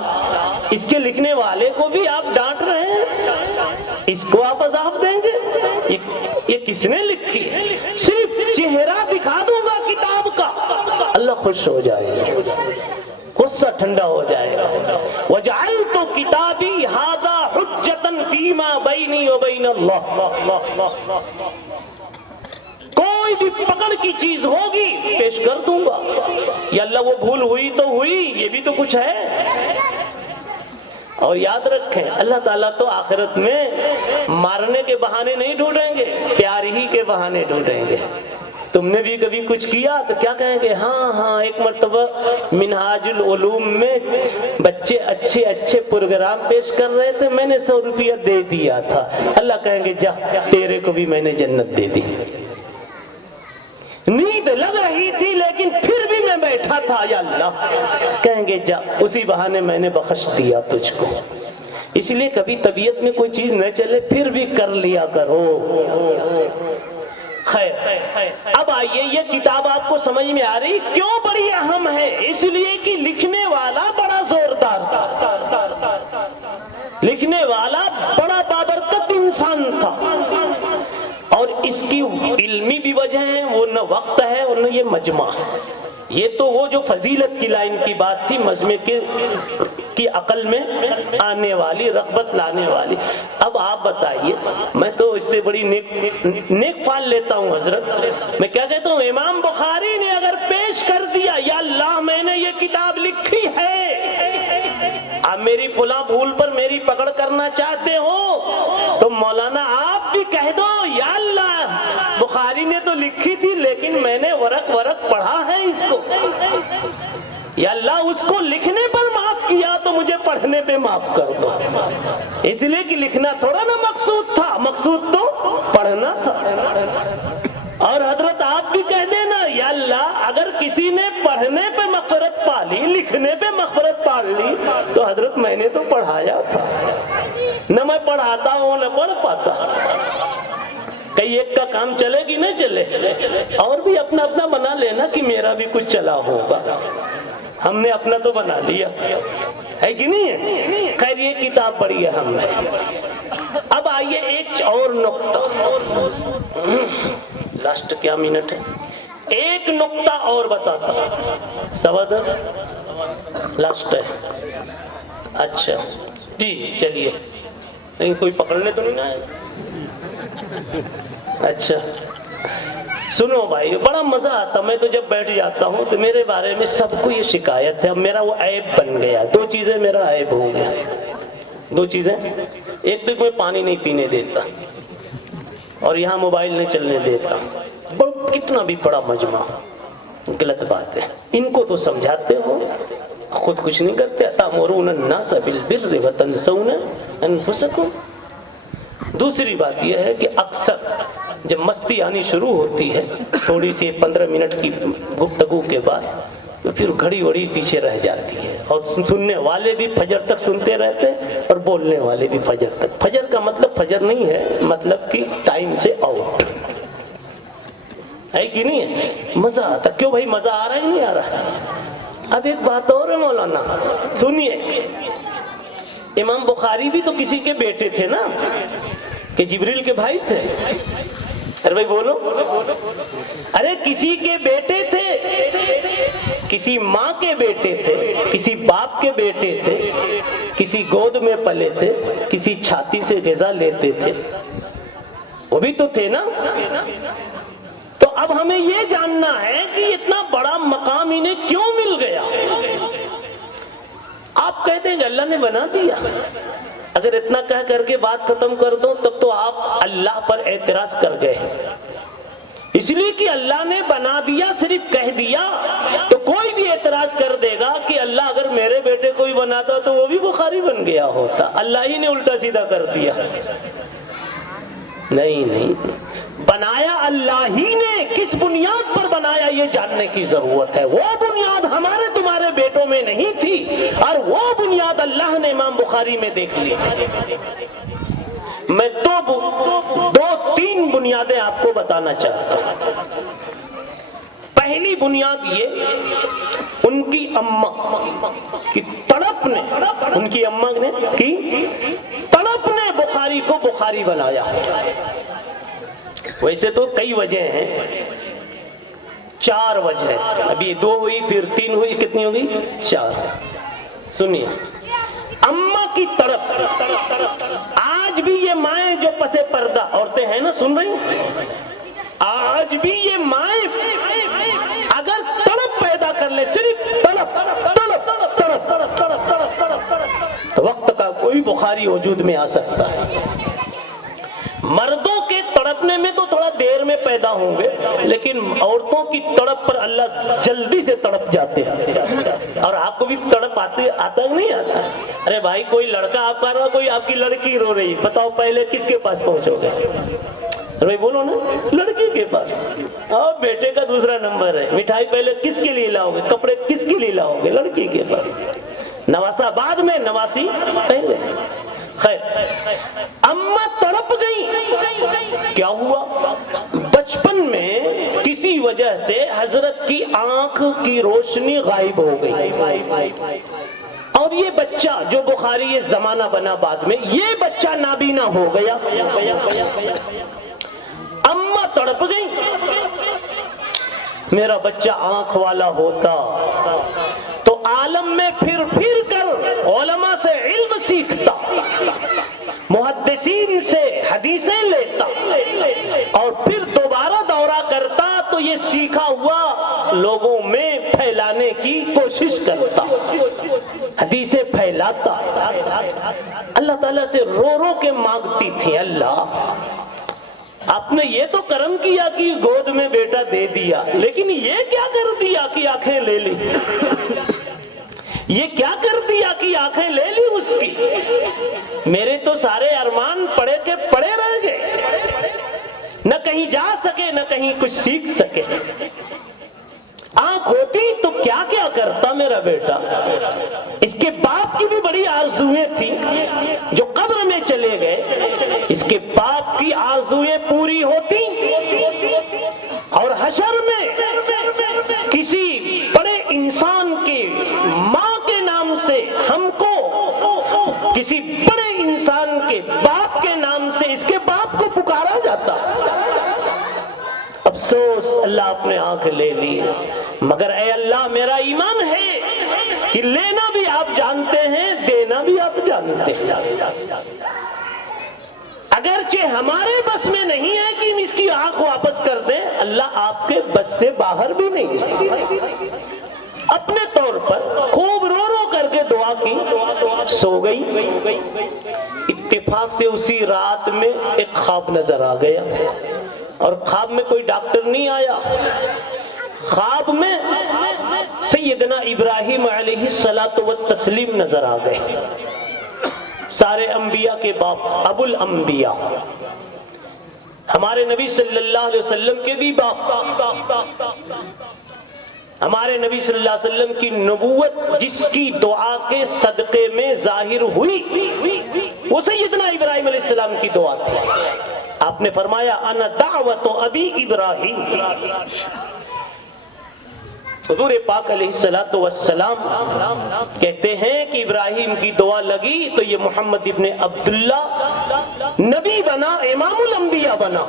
اس کے لکھنے والے کو بھی آپ ڈانٹ رہے ہیں، اس کو آپ عذاب دیں گے، یہ کس نے لکھی؟ صرف چہرہ دکھا دوں گا کتاب کا، اللہ خوش ہو جائے گا، غصہ ٹھنڈا ہو جائے گا۔ وَجَعَلْتُ كِتَابِي هَذَا حُجَّةً فِي مَا بَيْنِي وَبَيْنَ اللَّهِ۔ کوئی بھی پکڑ کی چیز ہوگی پیش کر دوں گا۔ یا اللہ وہ بھول ہوئی تو ہوئی، یہ بھی تو کچھ ہے۔ اور یاد رکھیں اللہ تعالیٰ تو آخرت میں مارنے کے بہانے نہیں ڈھونڈیں گے، پیار ہی کے بہانے ڈھونڈیں گے۔ تم نے بھی کبھی کچھ کیا تو کیا کہیں گے؟ ہاں ایک مرتبہ منہاج العلوم میں بچے اچھے پروگرام پیش کر رہے تھے، میں نے 100 روپیہ دے دیا تھا۔ اللہ کہیں گے جا تیرے کو بھی میں نے جنت دے دی۔ نیند لگ رہی تھی لیکن پھر بھی میں بیٹھا تھا، یا اللہ کہیں گے جا اسی بہانے میں نے بخش دیا تجھ کو۔ اس لیے کبھی طبیعت میں کوئی چیز نہ چلے پھر بھی کر لیا کرو۔ خیر، اب آئیے یہ کتاب آپ کو سمجھ میں آ رہی کیوں بڑی اہم ہے؟ اس لیے کہ لکھنے والا بڑا زوردار تھا، لکھنے والا بڑا بابرکت انسان تھا، اس کی علمی بھی وجہ ہے، وہ نہ وقت ہے اور نہ یہ مجمع. یہ تو وہ جو فضیلت کی لائن کی بات تھی، مجمع کی عقل میں آنے والی، رغبت لانے والی. اب آپ بتائیے، میں تو اس سے بڑی نیک فال لیتا ہوں حضرت. میں کیا کہتا ہوں، امام بخاری نے اگر پیش کر دیا یا اللہ میں نے یہ کتاب لکھی ہے، آپ میری فلاں بھول پر میری پکڑ کرنا چاہتے ہو تو مولانا آپ بھی کہہ دو یا اللہ بخاری نے تو لکھی تھی لیکن میں نے ورق پڑھا ہے اس کو، یا اللہ اس کو لکھنے پر معاف کیا تو مجھے پڑھنے پہ معاف کر دو. اس لیے کہ لکھنا تھوڑا نا مقصود تھا، مقصود تو پڑھنا تھا. اور حضرت آپ بھی کہہ دینا یا اللہ اگر کسی نے پڑھنے پہ مغفرت پا لی، لکھنے پہ مغفرت پا لی تو حضرت میں نے تو پڑھایا تھا، نہ میں پڑھاتا ہوں نہ پڑھ پاتا. کئی ایک کا کام چلے گی نہ چلے، اور بھی اپنا اپنا بنا لینا کہ میرا بھی کچھ چلا ہوگا. ہم نے اپنا تو بنا لیا ہے کہ نہیں ہے. خیر یہ کتاب پڑھی ہے ہم نے. اب آئیے ایک اور نقطہ، لاسٹ کیا منٹ ہے، ایک نقطہ اور بتاتا ہوں. 10:15 لاسٹ ہے. اچھا جی چلیے، لیکن کوئی پکڑنے تو نہیں آئے. اچھا سنو بھائی، بڑا مزہ آتا. میں تو جب بیٹھ جاتا ہوں تو میرے بارے میں سب کو یہ شکایت ہے. اب میرا وہ عیب بن گیا. 2 چیزیں میرا عیب ہو گیا. 2 چیزیں، ایک تو میں پانی نہیں پینے دیتا اور یہاں موبائل نہیں چلنے دیتا. کتنا بھی بڑا مجمع، غلط بات ہے. ان کو تو سمجھاتے ہو، خود کچھ نہیں کرتے. تأمرون الناس بالبر وتنسون انفسکم. دوسری بات یہ ہے کہ اکثر جب مستی آنی شروع ہوتی ہے تھوڑی سی 15 منٹ کی گفتگو کے بعد تو پھر گھڑی وڑی پیچھے رہ جاتی ہے، اور سننے والے بھی فجر تک سنتے رہتے اور بولنے والے بھی فجر تک. فجر کا مطلب فجر نہیں ہے، مطلب کہ ٹائم سے آؤٹ ہے کہ نہیں ہے. مزہ آتا. کیوں بھائی مزہ آ رہا ہے نہیں آ رہا ہے؟ اب ایک بات اور ہے مولانا سنیے، امام بخاری بھی تو کسی کے بیٹے تھے نا، کہ جبریل کے بھائی تھے. ارے بھائی بولو، ارے کسی کے بیٹے تھے، کسی ماں کے بیٹے تھے، کسی باپ کے بیٹے تھے، کسی گود میں پلے تھے، کسی چھاتی سے غذا لیتے تھے. وہ بھی تو تھے نا. تو اب ہمیں یہ جاننا ہے کہ اتنا بڑا مقام انہیں کیوں مل گیا. آپ کہتے ہیں کہ اللہ نے بنا دیا. اگر اتنا کہہ کر کے بات ختم کر دو تب تو آپ اللہ پر اعتراض کر گئے. اس لیے کہ اللہ نے بنا دیا صرف کہہ دیا تو کوئی بھی اعتراض کر دے گا کہ اللہ اگر میرے بیٹے کو ہی بناتا تو وہ بھی بخاری بن گیا ہوتا. اللہ ہی نے الٹا سیدھا کر دیا. نہیں، بنایا اللہ ہی نے. کس بنیاد پر بنایا یہ جاننے کی ضرورت ہے. وہ بنیاد ہمارے تمہارے بیٹوں میں نہیں تھی، اور وہ بنیاد اللہ نے امام بخاری میں دیکھ لی. میں 2-3 بنیادیں آپ کو بتانا چاہتا ہوں. پہلی بنیاد یہ، ان کی اماں کی تڑپ نے، ان کی اماں نے کی تڑپ نے بخاری کو بخاری بنایا. ویسے تو کئی وجہ ہیں، 4 وجہ. ابھی 2 ہوئی، پھر 3 ہوئی، کتنی ہوگی؟ 4. سنیے، اماں کی تڑپ. آج بھی یہ مائیں جو پسے پردہ عورتیں ہیں نا، سن رہی ہیں؟ آج بھی یہ مائیں اگر تڑپ پیدا کر لے، صرف تڑپ تو وقت کا کوئی بخاری وجود میں آ سکتا ہے. مردوں کے تڑپنے میں تو تھوڑا دیر میں پیدا ہوں گے، لیکن عورتوں کی تڑپ پر اللہ جلدی سے تڑپ جاتے ہیں. اور آپ کو بھی تڑپ آتا ہے نہیں آتا؟ ارے بھائی کوئی لڑکا آپ کا رہا، کوئی آپ کی لڑکی رو رہی، بتاؤ پہلے کس کے پاس پہنچو گے؟ ارے بولو نا، لڑکی کے پاس. اور بیٹے کا دوسرا نمبر ہے. مٹھائی پہلے کس کے لیے لاؤ گے؟ کپڑے کس کے لیے لاؤ گے؟ لڑکی کے پاس. نواسا بعد میں، نواسی پہلے. خیر، اماں تڑپ گئی. کیا ہوا؟ بچپن میں کسی وجہ سے حضرت کی آنکھ کی روشنی غائب ہو گئی، اور یہ بچہ جو بخاری یہ زمانہ بنا بعد میں، یہ بچہ نابینا ہو گیا. اماں تڑپ گئی. میرا بچہ آنکھ والا ہوتا تو عالم میں پھر کر علماء سے علم سیکھتا، محدثین سے حدیثیں لیتا، اور پھر دوبارہ دورہ کرتا تو یہ سیکھا ہوا لوگوں میں پھیلانے کی کوشش کرتا، حدیثیں پھیلاتا. اللہ تعالیٰ سے رو رو کے مانگتی تھی، اللہ آپ نے یہ تو کرم کیا کہ گود میں بیٹا دے دیا، لیکن یہ کیا کر دیا کہ آنکھیں لے لی؟ یہ کیا کر دیا کہ آنکھیں لے لی اس کی؟ میرے تو سارے ارمان پڑے کے پڑے رہ گئے، نہ کہیں جا سکے نہ کہیں کچھ سیکھ سکے. آنکھ ہوتی تو کیا کیا کرتا میرا بیٹا. اس کے باپ کی بھی بڑی آرزویں تھی جو قبر میں چلے گئے، اس کے باپ کی آرزویں پوری ہوتی اور حشر میں کسی بڑے انسان کی ماں کے نام سے ہم کو، کسی بڑے انسان کے باپ کے نام سے اس کے باپ کو پکارا جاتا. افسوس اللہ آپ نے آنکھ لے لی، مگر اے اللہ میرا ایمان ہے کہ لینا بھی آپ جانتے ہیں، دینا بھی آپ جانتے ہیں. اگرچہ ہمارے بس میں نہیں ہے کہ ہم اس کی آنکھ واپس کر دیں، اللہ آپ کے بس سے باہر بھی نہیں ہے. اپنے طور پر خوب رو رو کر کے دعا کی، سو گئی. اتفاق سے اسی رات میں ایک خواب نظر آ گیا، اور خواب میں کوئی ڈاکٹر نہیں آیا. خواب میں سیدنا ابراہیم علیہ الصلاۃ والتسلیم نظر آ گئے، سارے انبیاء کے باپ، ابو الانبیاء، ہمارے نبی صلی اللہ علیہ وسلم کے بھی باپ. ہمارے نبی صلی اللہ علیہ وسلم کی نبوت جس کی دعا کے صدقے میں ظاہر ہوئی وہ سیدنا ابراہیم علیہ السلام کی دعا تھی. آپ نے فرمایا انا دعوت ابی ابراہیم. حضور پاک علیہ الصلوۃ والسلام کہتے ہیں کہ ابراہیم کی دعا لگی تو یہ محمد ابن عبداللہ نبی بنا، امام الانبیاء بنا.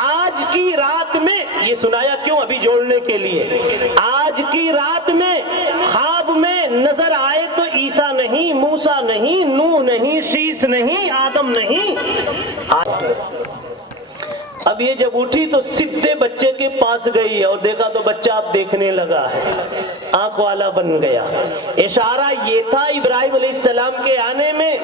آج کی رات میں یہ سنایا کیوں؟ ابھی جوڑنے کے لیے. آج کی رات میں خواب میں نظر آئے تو عیسیٰ نہیں، موسیٰ نہیں، نوح نہیں، شیس نہیں، آدم نہیں. اب یہ جب اٹھی تو سیدھے بچے کے پاس گئی اور دیکھا تو بچہ اب دیکھنے لگا ہے، آنکھ والا بن گیا. اشارہ یہ تھا ابراہیم علیہ السلام کے آنے میں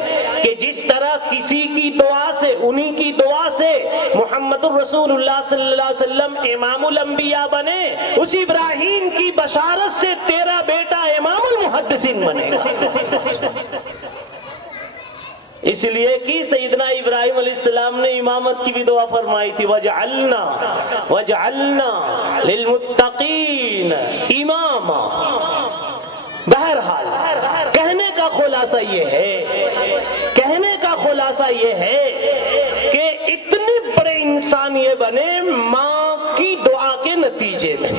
کہ جس طرح کسی کی دعا سے، انہی کی دعا سے محمد الرسول اللہ صلی اللہ علیہ وسلم امام الانبیاء بنے، اس ابراہیم کی بشارت سے تیرا بیٹا امام المحدثین بنے گا. اس لیے کہ سیدنا ابراہیم علیہ السلام نے امامت کی بھی دعا فرمائی تھی، وَجْعَلْنَا لِلْمُتَّقِينَ اماما. بہرحال کہنے کا خلاصہ یہ ہے کہ اتنے بڑے انسان یہ بنے ماں کی دعا کے نتیجے میں.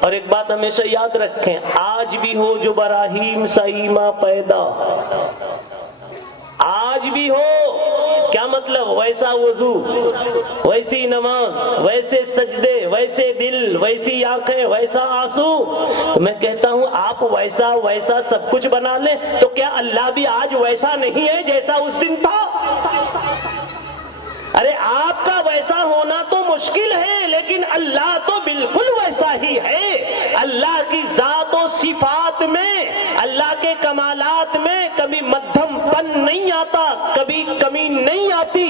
اور ایک بات ہمیشہ یاد رکھیں، آج بھی ہو جو براہیم سائیمہ پیدا، آج بھی ہو، کیا مطلب؟ ویسا وضو، ویسی نماز، ویسے سجدے، ویسے دل، ویسی آنکھیں، ویسا آنسو. میں کہتا ہوں آپ ویسا سب کچھ بنا لیں تو کیا اللہ بھی آج ویسا نہیں ہے جیسا اس دن تھا؟ ارے آپ کا ویسا ہونا تو مشکل ہے، لیکن اللہ تو بالکل ویسا ہی ہے. اللہ کی ذات و صفات میں، اللہ کے کمالات میں کبھی مدھم پن نہیں آتا، کبھی کمی نہیں آتی.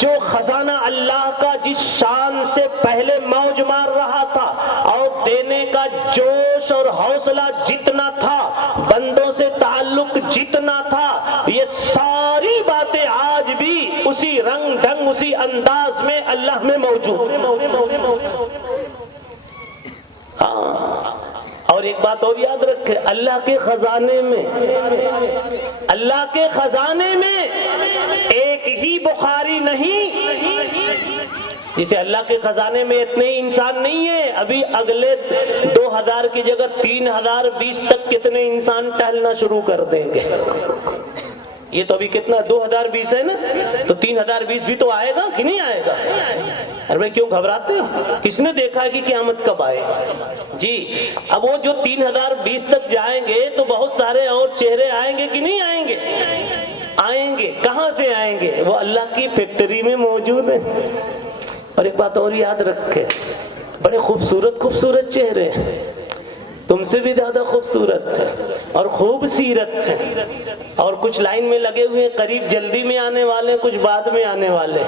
جو خزانہ اللہ کا جس شان سے پہلے موج مار رہا تھا اور دینے کا جوش اور حوصلہ جتنا تھا، بندوں سے تعلق جتنا تھا، یہ ساری باتیں آج بھی اسی رنگ ڈھنگ، اسی انداز میں اللہ میں موجود. ہاں، اور ایک بات اور یاد رکھے، اللہ کے خزانے میں ایک ہی بخاری نہیں. جسے اللہ کے خزانے میں اتنے ہی انسان نہیں ہیں، ابھی اگلے 2000 کی جگہ 3020 تک کتنے انسان ٹہلنا شروع کر دیں گے. یہ تو ابھی کتنا 2020 ہے نا، تو 3020 بھی تو آئے گا کہ نہیں آئے گا؟ ارے بھائی کیوں گھبراتے ہو؟ کس نے دیکھا ہے کہ قیامت کب آئے؟ جی اب وہ جو 3020 تک جائیں گے تو بہت سارے اور چہرے آئیں گے کہ نہیں آئیں گے؟ آئیں گے۔ کہاں سے آئیں گے؟ وہ اللہ کی فیکٹری میں موجود ہیں۔ اور ایک بات اور یاد رکھے، بڑے خوبصورت خوبصورت چہرے ہیں، تم سے بھی زیادہ خوبصورت ہے اور خوب سیرت ہے، اور کچھ لائن میں لگے ہوئے، قریب جلدی میں آنے والے، کچھ بعد میں آنے والے۔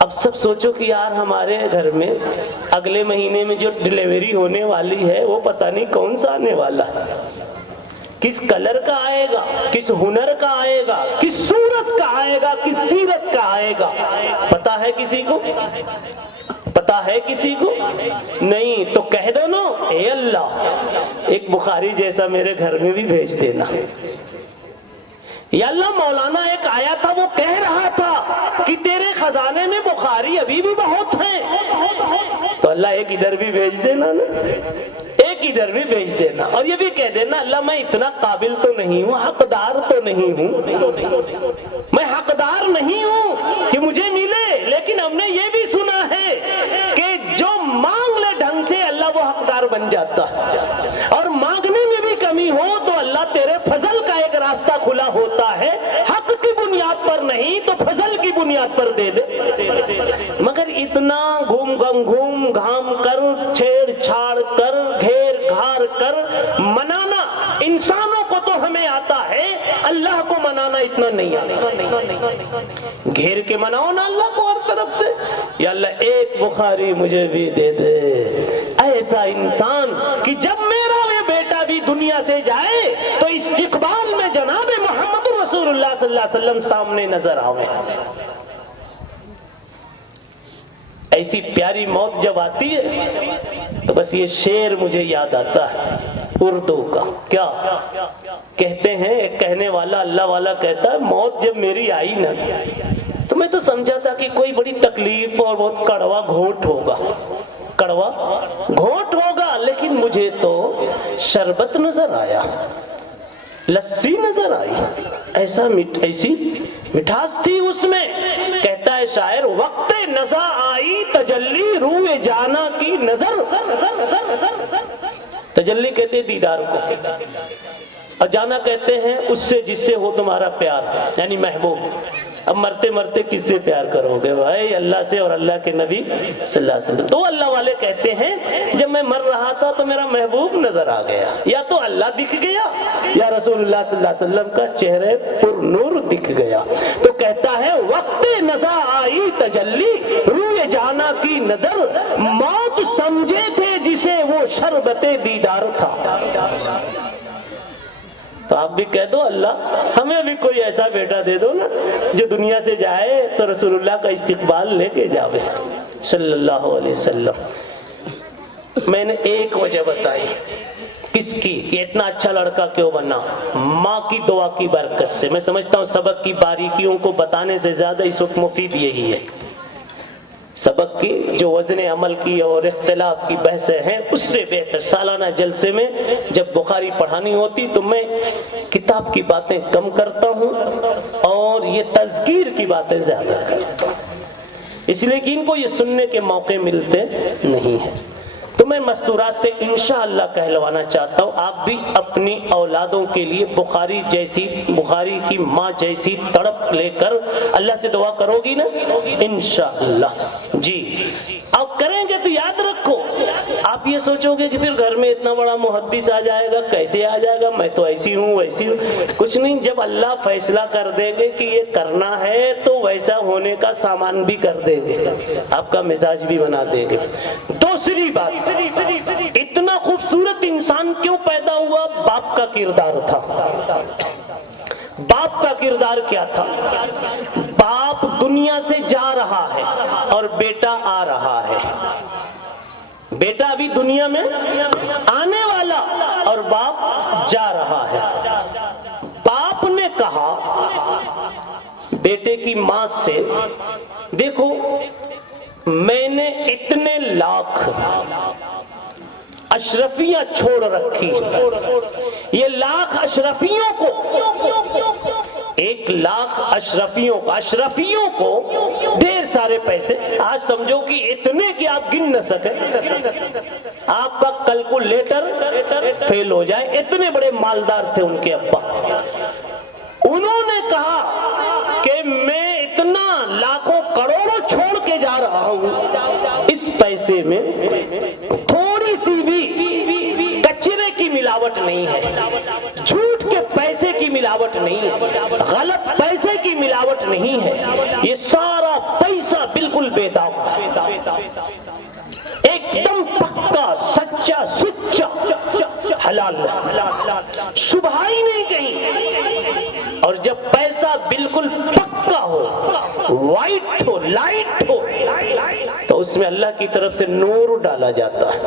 اب سب سوچو کہ یار ہمارے گھر میں اگلے مہینے میں جو ڈیلیوری ہونے والی ہے وہ پتہ نہیں کون سا آنے والا ہے، کس کلر کا آئے گا، کس ہنر کا آئے گا، کس صورت کا آئے گا، کس سیرت کا آئے گا، پتہ ہے کسی کو؟ پتہ ہے کسی کو؟ نہیں تو کہہ دو نا، اے اللہ ایک بخاری جیسا میرے گھر میں بھی بھیج دینا۔ یا اللہ مولانا ایک آیا تھا، وہ کہہ رہا تھا کہ تیرے خزانے میں بخاری ابھی بھی بہت ہیں، تو اللہ ایک ادھر بھی بھیج دینا نا، ایک ادھر بھی بھیج دینا، اور یہ بھی کہہ دینا اللہ میں اتنا قابل تو نہیں ہوں، حقدار تو نہیں ہوں، میں حقدار نہیں ہوں کہ مجھے ملے، لیکن ہم نے یہ بھی سنا ہے کہ جو مانگ لے ڈھنگ سے اللہ وہ حقدار بن جاتا ہے، اور مانگنے میں بھی کمی ہو تو اللہ تیرے فضل کا ایک راستہ کھلا ہوتا ہے، حق کی بنیاد پر نہیں تو فضل کی بنیاد پر دے دے۔ مگر اتنا گھوم گھام کر، چھیڑ چھاڑ کر، گھیر گھار کر منانا انسانوں کو تو ہمیں آتا ہے، اللہ کو منانا اتنا نہیں آتا۔ گھیر کے مناؤ نا اللہ کو ہر طرف سے، یا اللہ ایک بخاری مجھے بھی دے دے، ایسا انسان کہ جب میرا یہ بیٹا بھی دنیا سے جائے تو استقبال میں جناب محمد رسول اللہ صلی اللہ علیہ وسلم سامنے نظر آئے۔ ایسی پیاری موت جب آتی ہے تو بس یہ شعر مجھے یاد آتا ہے اردو کا، کیا کہتے ہیں، ایک کہنے والا اللہ والا کہتا ہے موت جب میری آئی نا تو میں تو سمجھا تھا کہ کوئی بڑی تکلیف اور بہت کڑوا گھونٹ ہوگا، کڑوا گھونٹ ہوگا، لیکن مجھے تو شربت نظر آیا، لسی نظر آئی، ایسی مٹھاس تھی اس میں۔ کہتا ہے شاعر وقت نظر آئی تجلی روئے جانا کی نظر، تجلی کہتے دیدار کو، اور جانا کہتے ہیں اس سے جس سے ہو تمہارا پیار، یعنی محبوب۔ اب مرتے مرتے کس سے پیار کرو گے بھائی؟ اللہ سے اور اللہ کے نبی صلی اللہ علیہ وسلم۔ تو اللہ والے کہتے ہیں جب میں مر رہا تھا تو میرا محبوب نظر آ گیا، یا تو اللہ دکھ گیا یا رسول اللہ صلی اللہ علیہ وسلم کا چہرے پر نور دکھ گیا۔ تو کہتا ہے وقت نظر آئی تجلی روئے جانا کی نظر، موت سمجھے تھے جسے وہ شربت دیدار تھا۔ تو آپ بھی کہہ دو اللہ ہمیں بھی کوئی ایسا بیٹا دے دو نا جو دنیا سے جائے تو رسول اللہ کا استقبال لے کے جاوے صلی اللہ علیہ وسلم۔ میں نے ایک وجہ بتائی کس کی، یہ اتنا اچھا لڑکا کیوں بنا، ماں کی دعا کی برکت سے۔ میں سمجھتا ہوں سبق کی باریکیوں کو بتانے سے زیادہ اس وقت مفید یہی ہے، سبق کی جو وزن عمل کی اور اختلاف کی بحثیں ہیں اس سے بہتر سالانہ جلسے میں جب بخاری پڑھانی ہوتی تو میں کتاب کی باتیں کم کرتا ہوں اور یہ تذکیر کی باتیں زیادہ کرتا ہوں، اس لیے کہ ان کو یہ سننے کے موقع ملتے نہیں ہیں۔ تو میں مستورات سے انشاءاللہ کہلوانا چاہتا ہوں آپ بھی اپنی اولادوں کے لیے بخاری جیسی، بخاری کی ماں جیسی تڑپ لے کر اللہ سے دعا کرو گی نا انشاءاللہ۔ جی اب کریں گے تو یاد رکھو، آپ یہ سوچو گے کہ پھر گھر میں اتنا بڑا محدث آ جائے گا، کیسے آ جائے گا، میں تو ایسی ہوں ویسی ہوں، کچھ نہیں، جب اللہ فیصلہ کر دے گے کہ یہ کرنا ہے تو ویسا ہونے کا سامان بھی کر دیں گے، آپ کا مزاج بھی بنا دیں گے۔ دوسری بات، اتنا خوبصورت انسان کیوں پیدا ہوا؟ باپ کا کردار تھا۔ باپ کا کردار کیا تھا؟ باپ دنیا سے جا رہا ہے اور بیٹا آ رہا ہے، بیٹا ابھی دنیا میں آنے والا اور باپ جا رہا ہے۔ باپ نے کہا بیٹے کی ماں سے، دیکھو میں نے اتنے لاکھ اشرفیاں چھوڑ رکھی، یہ لاکھ اشرفیوں کو 1,00,000 اشرفیوں کو ڈھیر سارے پیسے، آج سمجھو کہ اتنے کہ آپ گن نہ سکیں، آپ کا کیلکولیٹر فیل ہو جائے، اتنے بڑے مالدار تھے ان کے ابا۔ انہوں نے کہا کہ میں اتنا لاکھوں کروڑوں چھوڑ کے جا رہا ہوں، اس پیسے میں تھوڑی سی بھی کچرے کی ملاوٹ نہیں ہے، جھوٹ کے پیسے کی ملاوٹ نہیں ہے، غلط پیسے کی ملاوٹ نہیں ہے، یہ سارا پیسہ بالکل بے داغ ہے، ایک دم پکا سچا سچا حلال ہے، شبہ ہی نہیں کہیں۔ اور جب پیسہ بالکل پکا ہو، وائٹ ہو، لائٹ ہو، تو اس میں اللہ کی طرف سے نور ڈالا جاتا ہے۔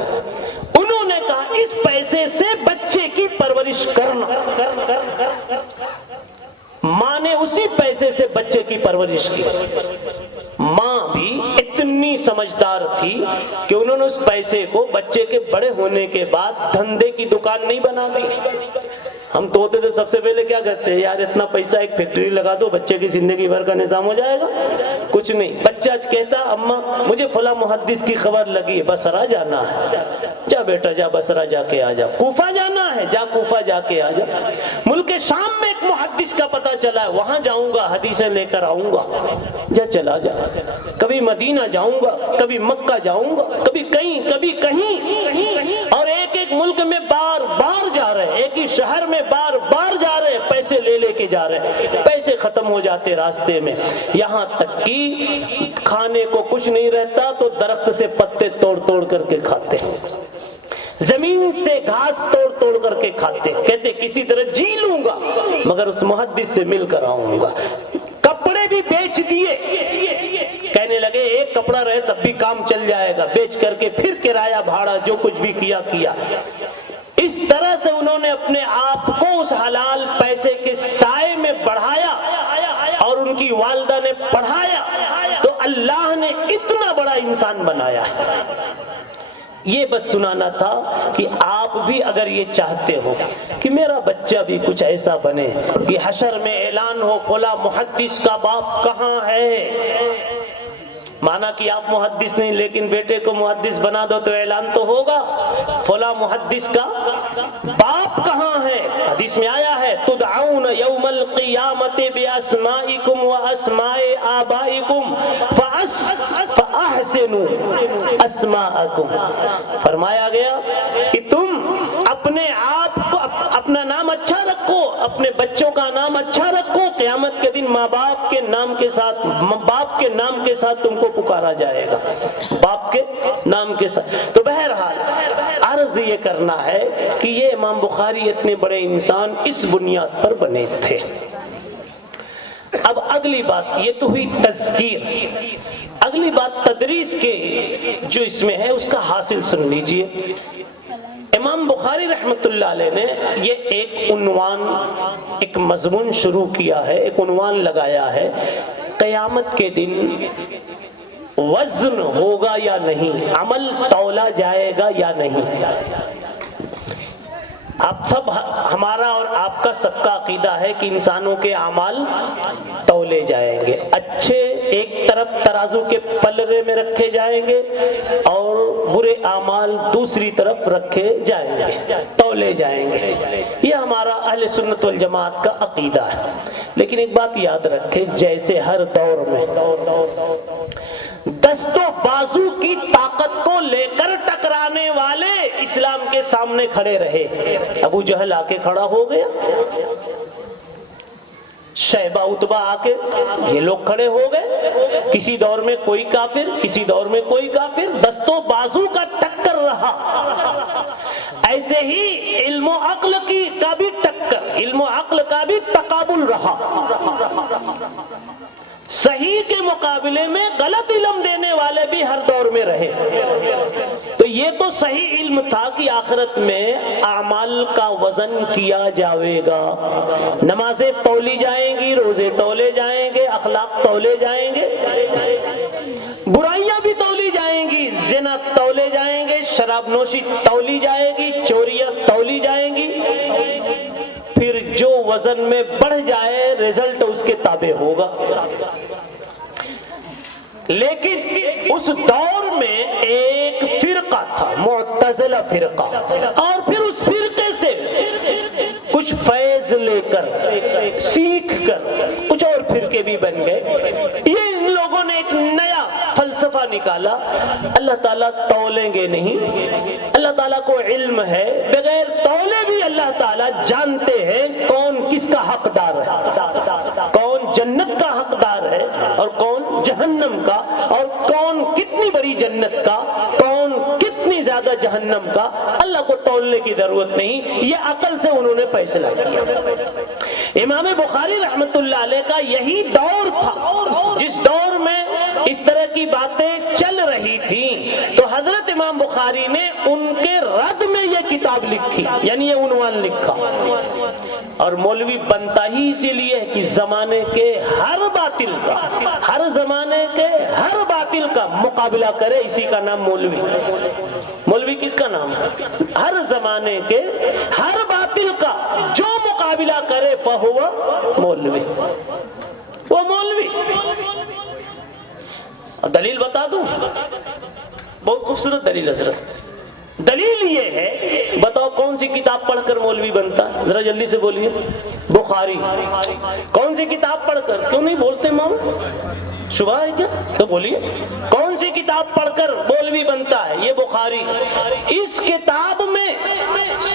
انہوں نے کہا اس پیسے سے بچے کی پرورش کرنا، ماں نے اسی پیسے سے بچے کی پرورش کی۔ ماں بھی اتنی سمجھدار تھی کہ انہوں نے اس پیسے کو بچے کے بڑے ہونے کے بعد دھندے کی دکان نہیں بنا دی۔ ہم تو ہوتے تھے سب سے پہلے کیا کرتے ہیں، یار اتنا پیسہ ایک فیکٹری لگا دو، بچے کی زندگی بھر کا نظام ہو جائے گا۔ کچھ نہیں، بچہ کہتا اماں مجھے فلاں محدث کی خبر لگی ہے، بصرہ جانا ہے، جا بیٹا جا بصرہ جا کے آ جا، کوفہ جانا ہے، جا کوفہ جا کے آ جا، ملک شام میں ایک محدث کا پتہ چلا ہے، وہاں جاؤں گا، حدیثیں لے کر آؤں گا، جا چلا جا۔ کبھی مدینہ جاؤں گا، کبھی مکہ جاؤں گا، کبھی کہیں کبھی کہیں، اور ایک ایک ملک میں بار بار جا رہے، ایک ہی شہر میں بار بار جا رہے، پیسے لے لے کے جا رہے، پیسے ختم ہو جاتے راستے میں، یہاں تک کہ کھانے کو کچھ نہیں رہتا تو درخت سے پتے توڑ توڑ کر کے کھاتے، زمین سے گھاس توڑ توڑ کر کے کھاتے، کہتے کسی طرح جی لوں گا مگر اس محدث سے مل کر آؤں گا۔ کپڑے بھی بیچ دیے، کہنے لگے ایک کپڑا رہے تب بھی کام چل جائے گا، بیچ کر کے پھر کرایہ بھاڑا جو کچھ بھی کیا۔ اس طرح سے انہوں نے اپنے آپ کو اس حلال پیسے کے سائے میں بڑھایا، اور ان کی والدہ نے پڑھایا، تو اللہ نے اتنا بڑا انسان بنایا ہے۔ یہ بس سنانا تھا کہ آپ بھی اگر یہ چاہتے ہو کہ میرا بچہ بھی کچھ ایسا بنے کہ حشر میں اعلان ہو فلاں محدث کا باپ کہاں ہے، مانا کہ آپ محدث نہیں لیکن بیٹے کو محدث بنا دو تو اعلان تو ہوگا، فلاں محدث کا باپ کہاں ہے؟ حدیث میں آیا ہے تدعون یوم القیامت باسمائکم واسماء آبائکم فاحسنوا اسماءکم، فرمایا گیا کہ تم اپنے آپ کو اپنا نام اچھا رکھو، اپنے بچوں کا نام اچھا رکھو، قیامت کے دن ماں باپ کے نام کے ساتھ، باپ کے نام کے ساتھ تم کو پکارا جائے گا، باپ کے نام کے ساتھ۔ تو بہرحال عرض یہ کرنا ہے کہ یہ امام بخاری اتنے بڑے انسان اس بنیاد پر بنے تھے۔ اب اگلی بات، یہ تو ہوئی تذکیر، اگلی بات تدریس کے جو اس میں ہے اس کا حاصل سن لیجئے۔ امام بخاری رحمت اللہ علیہ نے یہ ایک عنوان، ایک مضمون شروع کیا ہے، ایک عنوان لگایا ہے، قیامت کے دن وزن ہوگا یا نہیں، عمل تولا جائے گا یا نہیں۔ آپ سب، ہمارا اور آپ کا سب کا عقیدہ ہے کہ انسانوں کے اعمال تولے جائیں گے، اچھے ایک طرف ترازو کے پلڑے میں رکھے جائیں گے اور برے اعمال دوسری طرف رکھے جائیں گے، تولے جائیں گے، یہ ہمارا اہل سنت والجماعت کا عقیدہ ہے۔ لیکن ایک بات یاد رکھیں، جیسے ہر دور میں دست و بازو کی طاقت کو لے کر ٹکرانے والے اسلام کے سامنے کھڑے رہے، ابو جہل آ کے کھڑا ہو گیا، شیبہ اتبا آ کے یہ لوگ کھڑے ہو گئے، کسی دور میں کوئی کافر، کسی دور میں کوئی کافر، دست و بازو کا ٹکر رہا۔ ایسے ہی علم و عقل کی کا بھی ٹکر، علم و عقل کا بھی تقابل رہا، صحیح کے مقابلے میں غلط علم دینے والے بھی ہر دور میں رہے۔ تو یہ تو صحیح علم تھا کہ آخرت میں اعمال کا وزن کیا جاوے گا، نمازیں تولی جائیں گی، روزے تولے جائیں گے، اخلاق تولے جائیں گے، برائیاں بھی تولی جائیں گی، زنا تولے جائیں گے، شراب نوشی تولی جائے گی، چوریاں تولی جائیں گی، پھر جو وزن میں بڑھ جائے رزلٹ اس کے تابع ہوگا. لیکن اس دور میں ایک فرقہ تھا، معتزلہ فرقہ، اور پھر اس فرقے سے کچھ فیض لے کر سیکھ کر کچھ اور فرقے بھی بن گئے. یہ ان لوگوں نے ایک نیا فلسفہ نکالا، اللہ تعالیٰ تولیں گے نہیں، اللہ تعالیٰ کو علم ہے، بغیر تولے بھی اللہ تعالیٰ جانتے ہیں کون کس کا حقدار ہے، کون جنت کا حقدار ہے اور کون جہنم کا، اور کون کتنی بڑی جنت کا، کون کتنی زیادہ جہنم کا. اللہ کو تولنے کی ضرورت نہیں، یہ عقل سے انہوں نے فیصلہ کیا. امام بخاری رحمت اللہ علیہ کا یہی دور تھا جس دور میں اس طرح کی باتیں چل رہی تھیں، تو حضرت امام بخاری نے ان کے رد میں یہ کتاب لکھی، یعنی یہ عنوان لکھا. اور مولوی بنتا ہی اسی لیے کہ زمانے کے ہر باطل کا، ہر زمانے کے ہر باطل کا مقابلہ کرے، اسی کا نام مولوی. مولوی کس کا نام ہے؟ ہر زمانے کے ہر باطل کا جو مقابلہ کرے فہو مولوی، وہ مولوی. دلیل بتا دوں، بہت خوبصورت دلیل حضرت. دلیل یہ ہے، بتاؤ کون سی کتاب پڑھ کر مولوی بنتا ہے؟ ذرا جلدی سے بولیے. بخاری. کون سی کتاب پڑھ کر؟ کیوں نہیں بولتے مام؟ شبہ ہے کیا؟ تو بولیے کون سی کتاب پڑھ کر مولوی بنتا ہے؟ یہ بخاری. اس کتاب میں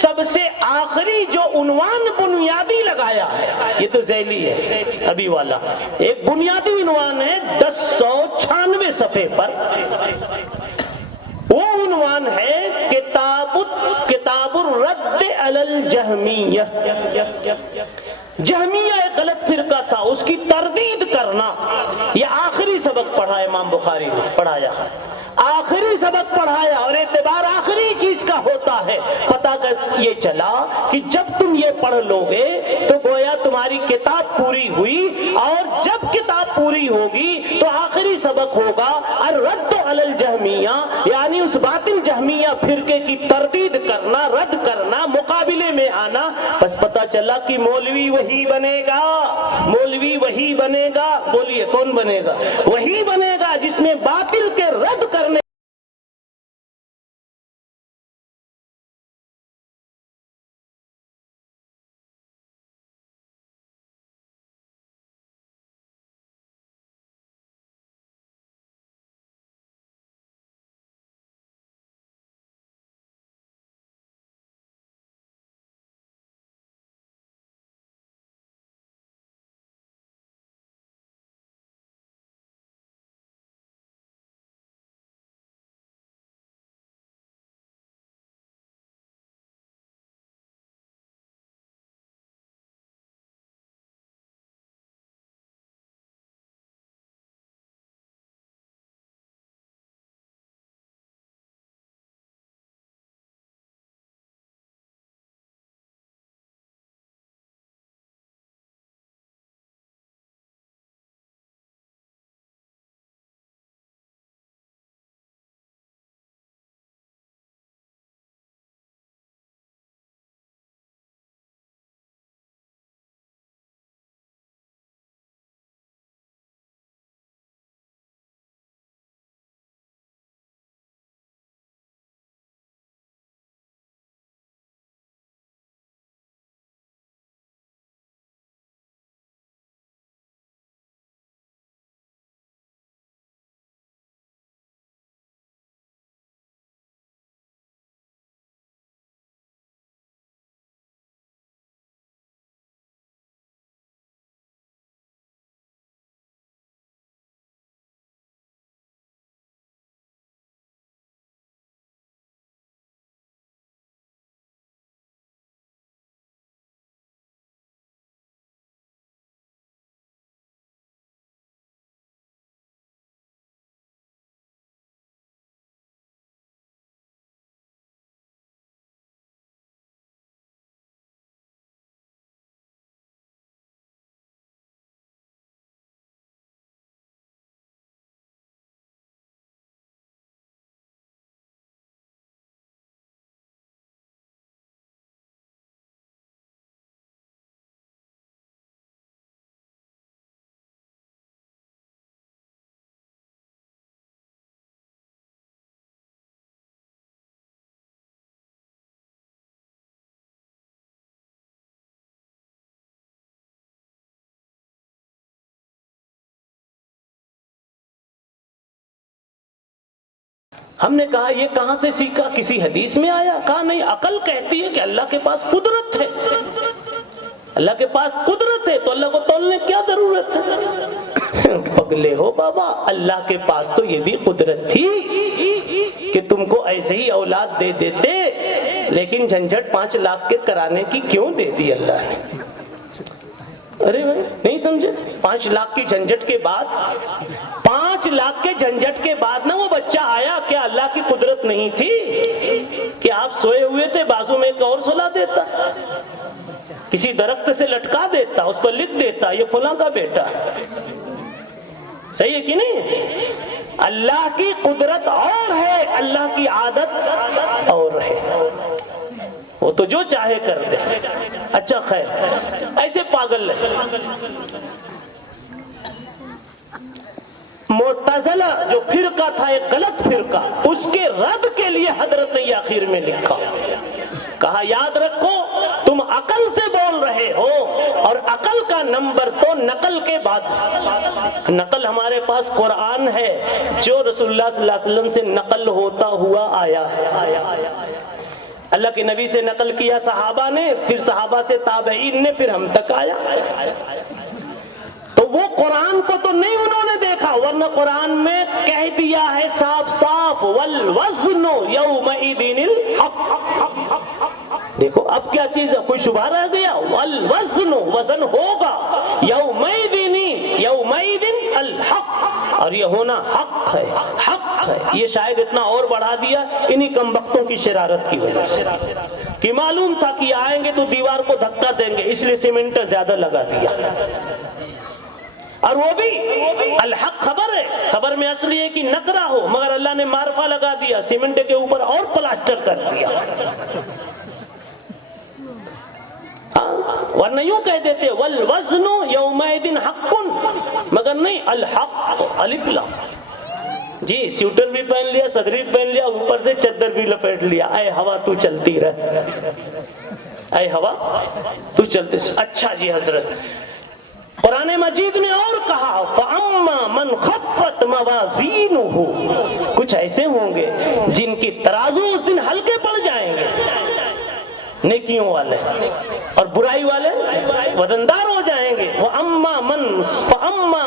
سب سے آخری جو عنوان بنیادی لگایا ہے، یہ تو ذیلی ہے ابھی والا، ایک بنیادی عنوان ہے 1096 صفحے پر. وہ عنوان ہے کتاب الرد علی الجہمیہ. جہمیہ ایک غلط فرقہ تھا، اس کی تردید کرنا. یہ آخری سبق پڑھا امام بخاری نے، پڑھایا آخری سبق پڑھایا، اور اعتبار آخری چیز کا ہوتا ہے. پتہ کر یہ چلا کہ جب تم یہ پڑھ لو گے تو گویا تمہاری کتاب پوری ہوئی، اور جب کتاب پوری ہوگی تو آخری سبق ہوگا الرد علی الجہمیہ، یعنی اس باطل جہمیہ فرقے کی تردید کرنا، رد کرنا، مقابلے میں آنا. بس پتہ چلا کہ مولوی وہی بنے گا، مولوی وہی بنے گا. بولیے کون بنے گا؟ وہی بنے گا جس میں باطل کے رد کرنے ہم نے کہا یہ کہاں سے سیکھا؟ کسی حدیث میں آیا؟ کہا نہیں، عقل کہتی ہے کہ اللہ کے پاس قدرت ہے، اللہ کے پاس قدرت ہے تو اللہ کو تولنے کی کیا ضرورت ہے؟ پگلے ہو بابا، اللہ کے پاس تو یہ بھی قدرت تھی کہ تم کو ایسے ہی اولاد دے دیتے، لیکن جھنجھٹ 5 لاکھ کے کرانے کی کیوں دے دی اللہ نے؟ ارے بھائی نہیں سمجھے؟ 5 لاکھ کی جھنجھٹ کے بعد، 5 لاکھ کے جھنجھٹ کے بعد نا وہ بچہ آیا، کیا اللہ کی قدرت نہیں تھی کہ آپ سوئے ہوئے تھے، بازو میں ایک اور سلا دیتا، کسی درخت سے لٹکا دیتا، اس پر لکھ دیتا یہ فلاں کا بیٹا؟ صحیح ہے کہ نہیں؟ اللہ کی قدرت اور ہے، اللہ کی عادت اور ہے، وہ تو جو چاہے کر دے۔ اچھا خیر، ایسے پاگل ہے۔ معتزلہ جو فرقہ تھا، ایک غلط فرقہ، اس کے رد کے لیے حضرت نے آخر میں لکھا، کہا یاد رکھو تم عقل سے بول رہے ہو، اور عقل کا نمبر تو نقل کے بعد، نقل ہمارے پاس قرآن ہے جو رسول اللہ صلی اللہ علیہ وسلم سے نقل ہوتا ہوا آیا ہے، اللہ کے نبی سے نقل کیا صحابہ نے، پھر صحابہ سے تابعین نے، پھر ہم تک آیا۔ تو وہ قرآن کو تو نہیں انہوں نے دیکھا، ورنہ قرآن میں کہہ دیا ہے صاف صاف والوزن یومئذ الحق۔ دیکھو اب کیا چیز ہے، کوئی شبہ رہ گیا؟ والوزن، وزن ہوگا، یومئذ الحق، اور یہ ہونا حق ہے، حق ہے۔ یہ شاید اتنا اور بڑھا دیا انہی کم بختوں کی شرارت کی وجہ سے، کہ معلوم تھا کہ آئیں گے تو دیوار کو دھکا دیں گے، اس لیے سیمنٹ زیادہ لگا دیا، اور وہ بھی الحق خبر ہے، خبر میں اصلی ہے کہ نکرہ ہو، مگر اللہ نے معرفہ لگا دیا، سیمنٹ کے اوپر اور پلاسٹر کر دیا۔ ورنہ یوں کہہ دیتے والوزن یومئذ حق، مگر نہیں، الحق الف لام۔ جی سویٹر بھی پہن لیا، صدری بھی پہن لیا، اوپر سے چادر بھی لپیٹ لیا، اے ہوا تو چلتی رہ، اے ہوا تو چلتے۔ اچھا جی حضرت، قرآن مجید نے اور کہا فَأَمَّا مَنْ خَفَّتْ مَوَازِينُهُ، کچھ ایسے ہوں گے جن کی ترازو اس دن ہلکے پڑ جائیں گے، نیکیوں والے، اور برائی والے وزندار ہو جائیں گے۔ فَأَمَّا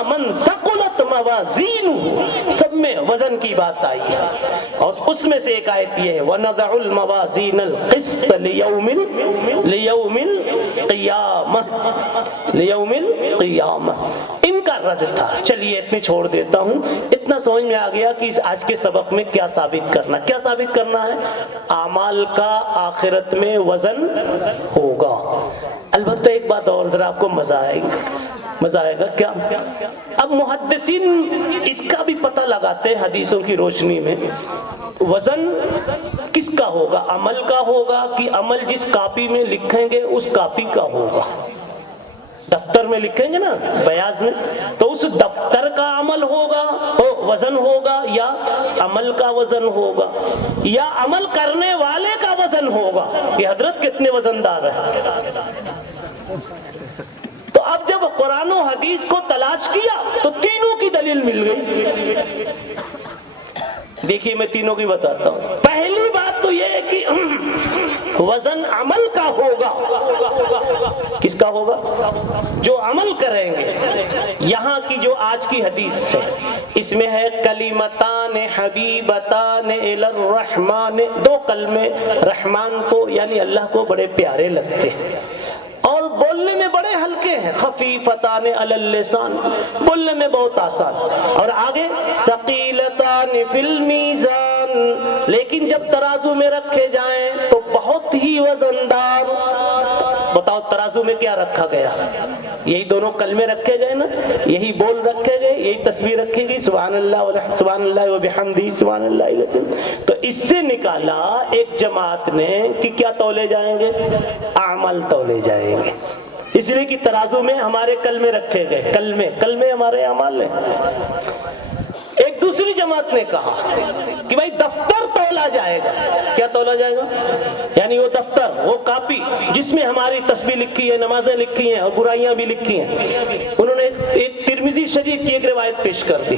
مَنْ ثَقُلَتْ مَوَازِينُهُ، سب میں وزن کی بات آئی ہے، اور اس میں سے ایک آیت یہ ہے وَنَضَعُ الْمَوَازِينَ الْقِسْطَ لِيَوْمِ الْقِيَامَةِ، ان کا رد تھا۔ چلیے اتنے چھوڑ دیتا ہوں، اتنا سمجھ میں آ گیا کہ آج کے سبق میں کیا ثابت کرنا، کیا ثابت کرنا ہے؟ اعمال کا آخرت میں وزن ہوگا۔ البتہ ایک بات اور، ذرا آپ کو مزہ آئے گا کیا؟ اب محدثین اس کا بھی پتہ لگاتے ہیں حدیثوں کی روشنی میں، وزن کس کا ہوگا؟ عمل کا ہوگا کہ عمل جس کاپی میں لکھیں گے اس کاپی کا ہوگا؟ دفتر میں لکھیں گے نا بیاض میں، تو اس دفتر کا عمل ہوگا وزن ہوگا، یا عمل کا وزن ہوگا، یا عمل کرنے والے کا وزن ہوگا کہ حضرت کتنے وزندار ہیں؟ تو اب جب قرآن و حدیث کو تلاش کیا تو تینوں کی دلیل مل گئی۔ دیکھیے میں تینوں کی بتاتا ہوں۔ پہلی بات تو یہ ہے کہ وزن عمل کا ہوگا۔ کس کا ہوگا؟ جو عمل کریں گے۔ یہاں کی جو آج کی حدیث ہے اس میں ہے کلمتان حبیبتان الی الرحمن، 2 کلمے رحمان کو یعنی اللہ کو بڑے پیارے لگتے ہیں اور بولنے میں بڑے ہلکے ہیں، خفیفتان علی اللسان، بولنے میں بہت آسان، اور آگے ثقیلتان فی المیزان، لیکن جب ترازو میں رکھے جائیں تو بہت ہی وزندار۔ بتاؤ ترازو میں کیا رکھا گیا؟ یہی دونوں کلمے رکھے گئے نا، یہی بول رکھے گئے، یہی تصویر رکھی گئی، سبحان اللہ سبحان اللہ وبحمدہ سبحان اللہ العظیم۔ تو اس سے نکالا ایک جماعت نے کہ کیا تولے جائیں گے؟ اعمال تولے جائیں گے، اس لیے کہ ترازو میں ہمارے کلمے رکھے گئے، کلمے ہمارے اعمال ہیں۔ ایک دوسری جماعت نے کہا کہ بھائی دفتر تولا جائے گا۔ کیا تولا جائے گا؟ یعنی وہ دفتر، وہ کاپی جس میں ہماری تسبیح لکھی ہے، نمازیں لکھی ہیں اور برائیاں بھی لکھی ہیں۔ انہوں نے ایک ترمذی شریف کی ایک روایت پیش کر دی۔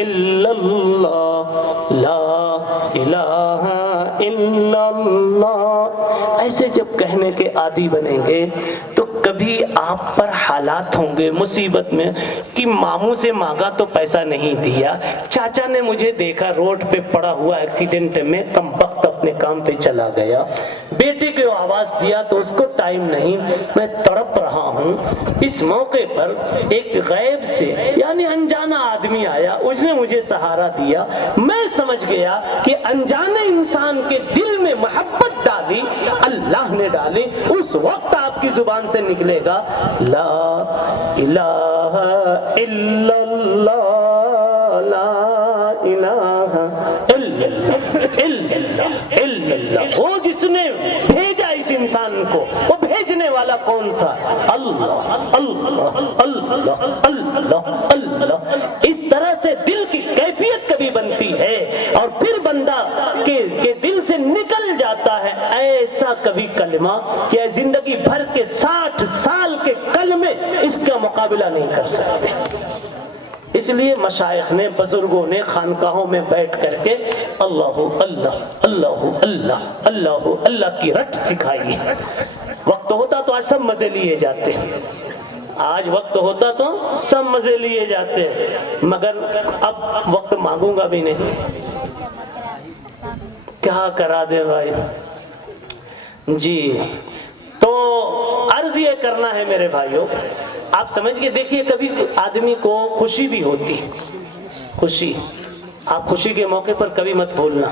الا اللہ لا الہ الا اللہ، ایسے جب کہنے کے عادی بنیں گے تو کبھی آپ پر حالات ہوں گے مصیبت میں کہ ماموں سے مانگا تو پیسہ نہیں دیا، چاچا نے مجھے دیکھا روڈ پہ پڑا ہوا ایکسیڈنٹ میں، کم وقت اپنے کام پہ چلا گیا، بیٹے کو آواز دیا تو اس کو ٹائم نہیں، میں تڑپ رہا ہوں۔ اس موقع پر ایک غیب سے یعنی انجانا آدمی آیا، اس نے مجھے سہارا دیا، میں سمجھ گیا کہ انجانے انسان کے دل میں محبت ڈالی اللہ نے ڈالی، اس وقت آپ کی زبان سے نکلے گا لا الہ الا اللہ لا الہ الا اللہ۔ وہ جس نے بھیجا اس انسان کو، وہ بھیجنے والا کون تھا؟ اللہ اللہ اللہ اللہ اللہ۔ اس طرح سے دل کی کیفیت کبھی بنتی ہے اور پھر بندہ کے دل سے نکل جاتا ہے ایسا کبھی کلمہ کہ زندگی بھر کے 60 سال کے کلمے اس کا مقابلہ نہیں کر سکتے۔ اس لیے مشائخ نے، بزرگوں نے خانقاہوں میں بیٹھ کر کے اللہ اللہ اللہ اللہ اللہ اللہ کی رٹ سکھائی۔ وقت ہوتا تو آج سب مزے لیے جاتے، آج وقت ہوتا تو سب مزے لیے جاتے، مگر اب وقت مانگوں گا بھی نہیں، کیا کرا دے بھائی جی۔ تو عرض یہ کرنا ہے میرے بھائیوں، آپ سمجھ کے دیکھیے، کبھی آدمی کو خوشی بھی ہوتی، خوشی، آپ خوشی کے موقع پر کبھی مت بھولنا،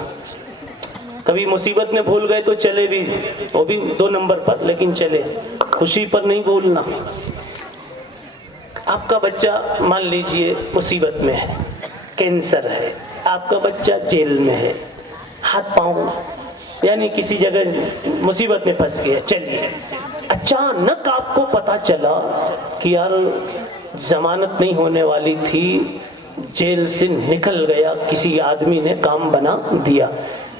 کبھی مصیبت میں بھول گئے تو چلے بھی، وہ بھی 2 نمبر پر، لیکن چلے، خوشی پر نہیں بھولنا۔ آپ کا بچہ مان لیجئے مصیبت میں ہے، کینسر ہے، آپ کا بچہ جیل میں ہے، ہاتھ پاؤں یعنی کسی جگہ مصیبت میں پھنس گیا، چلیے اچانک آپ کو پتا چلا کہ یار ضمانت نہیں ہونے والی تھی، جیل سے نکل گیا، کسی آدمی نے کام بنا دیا۔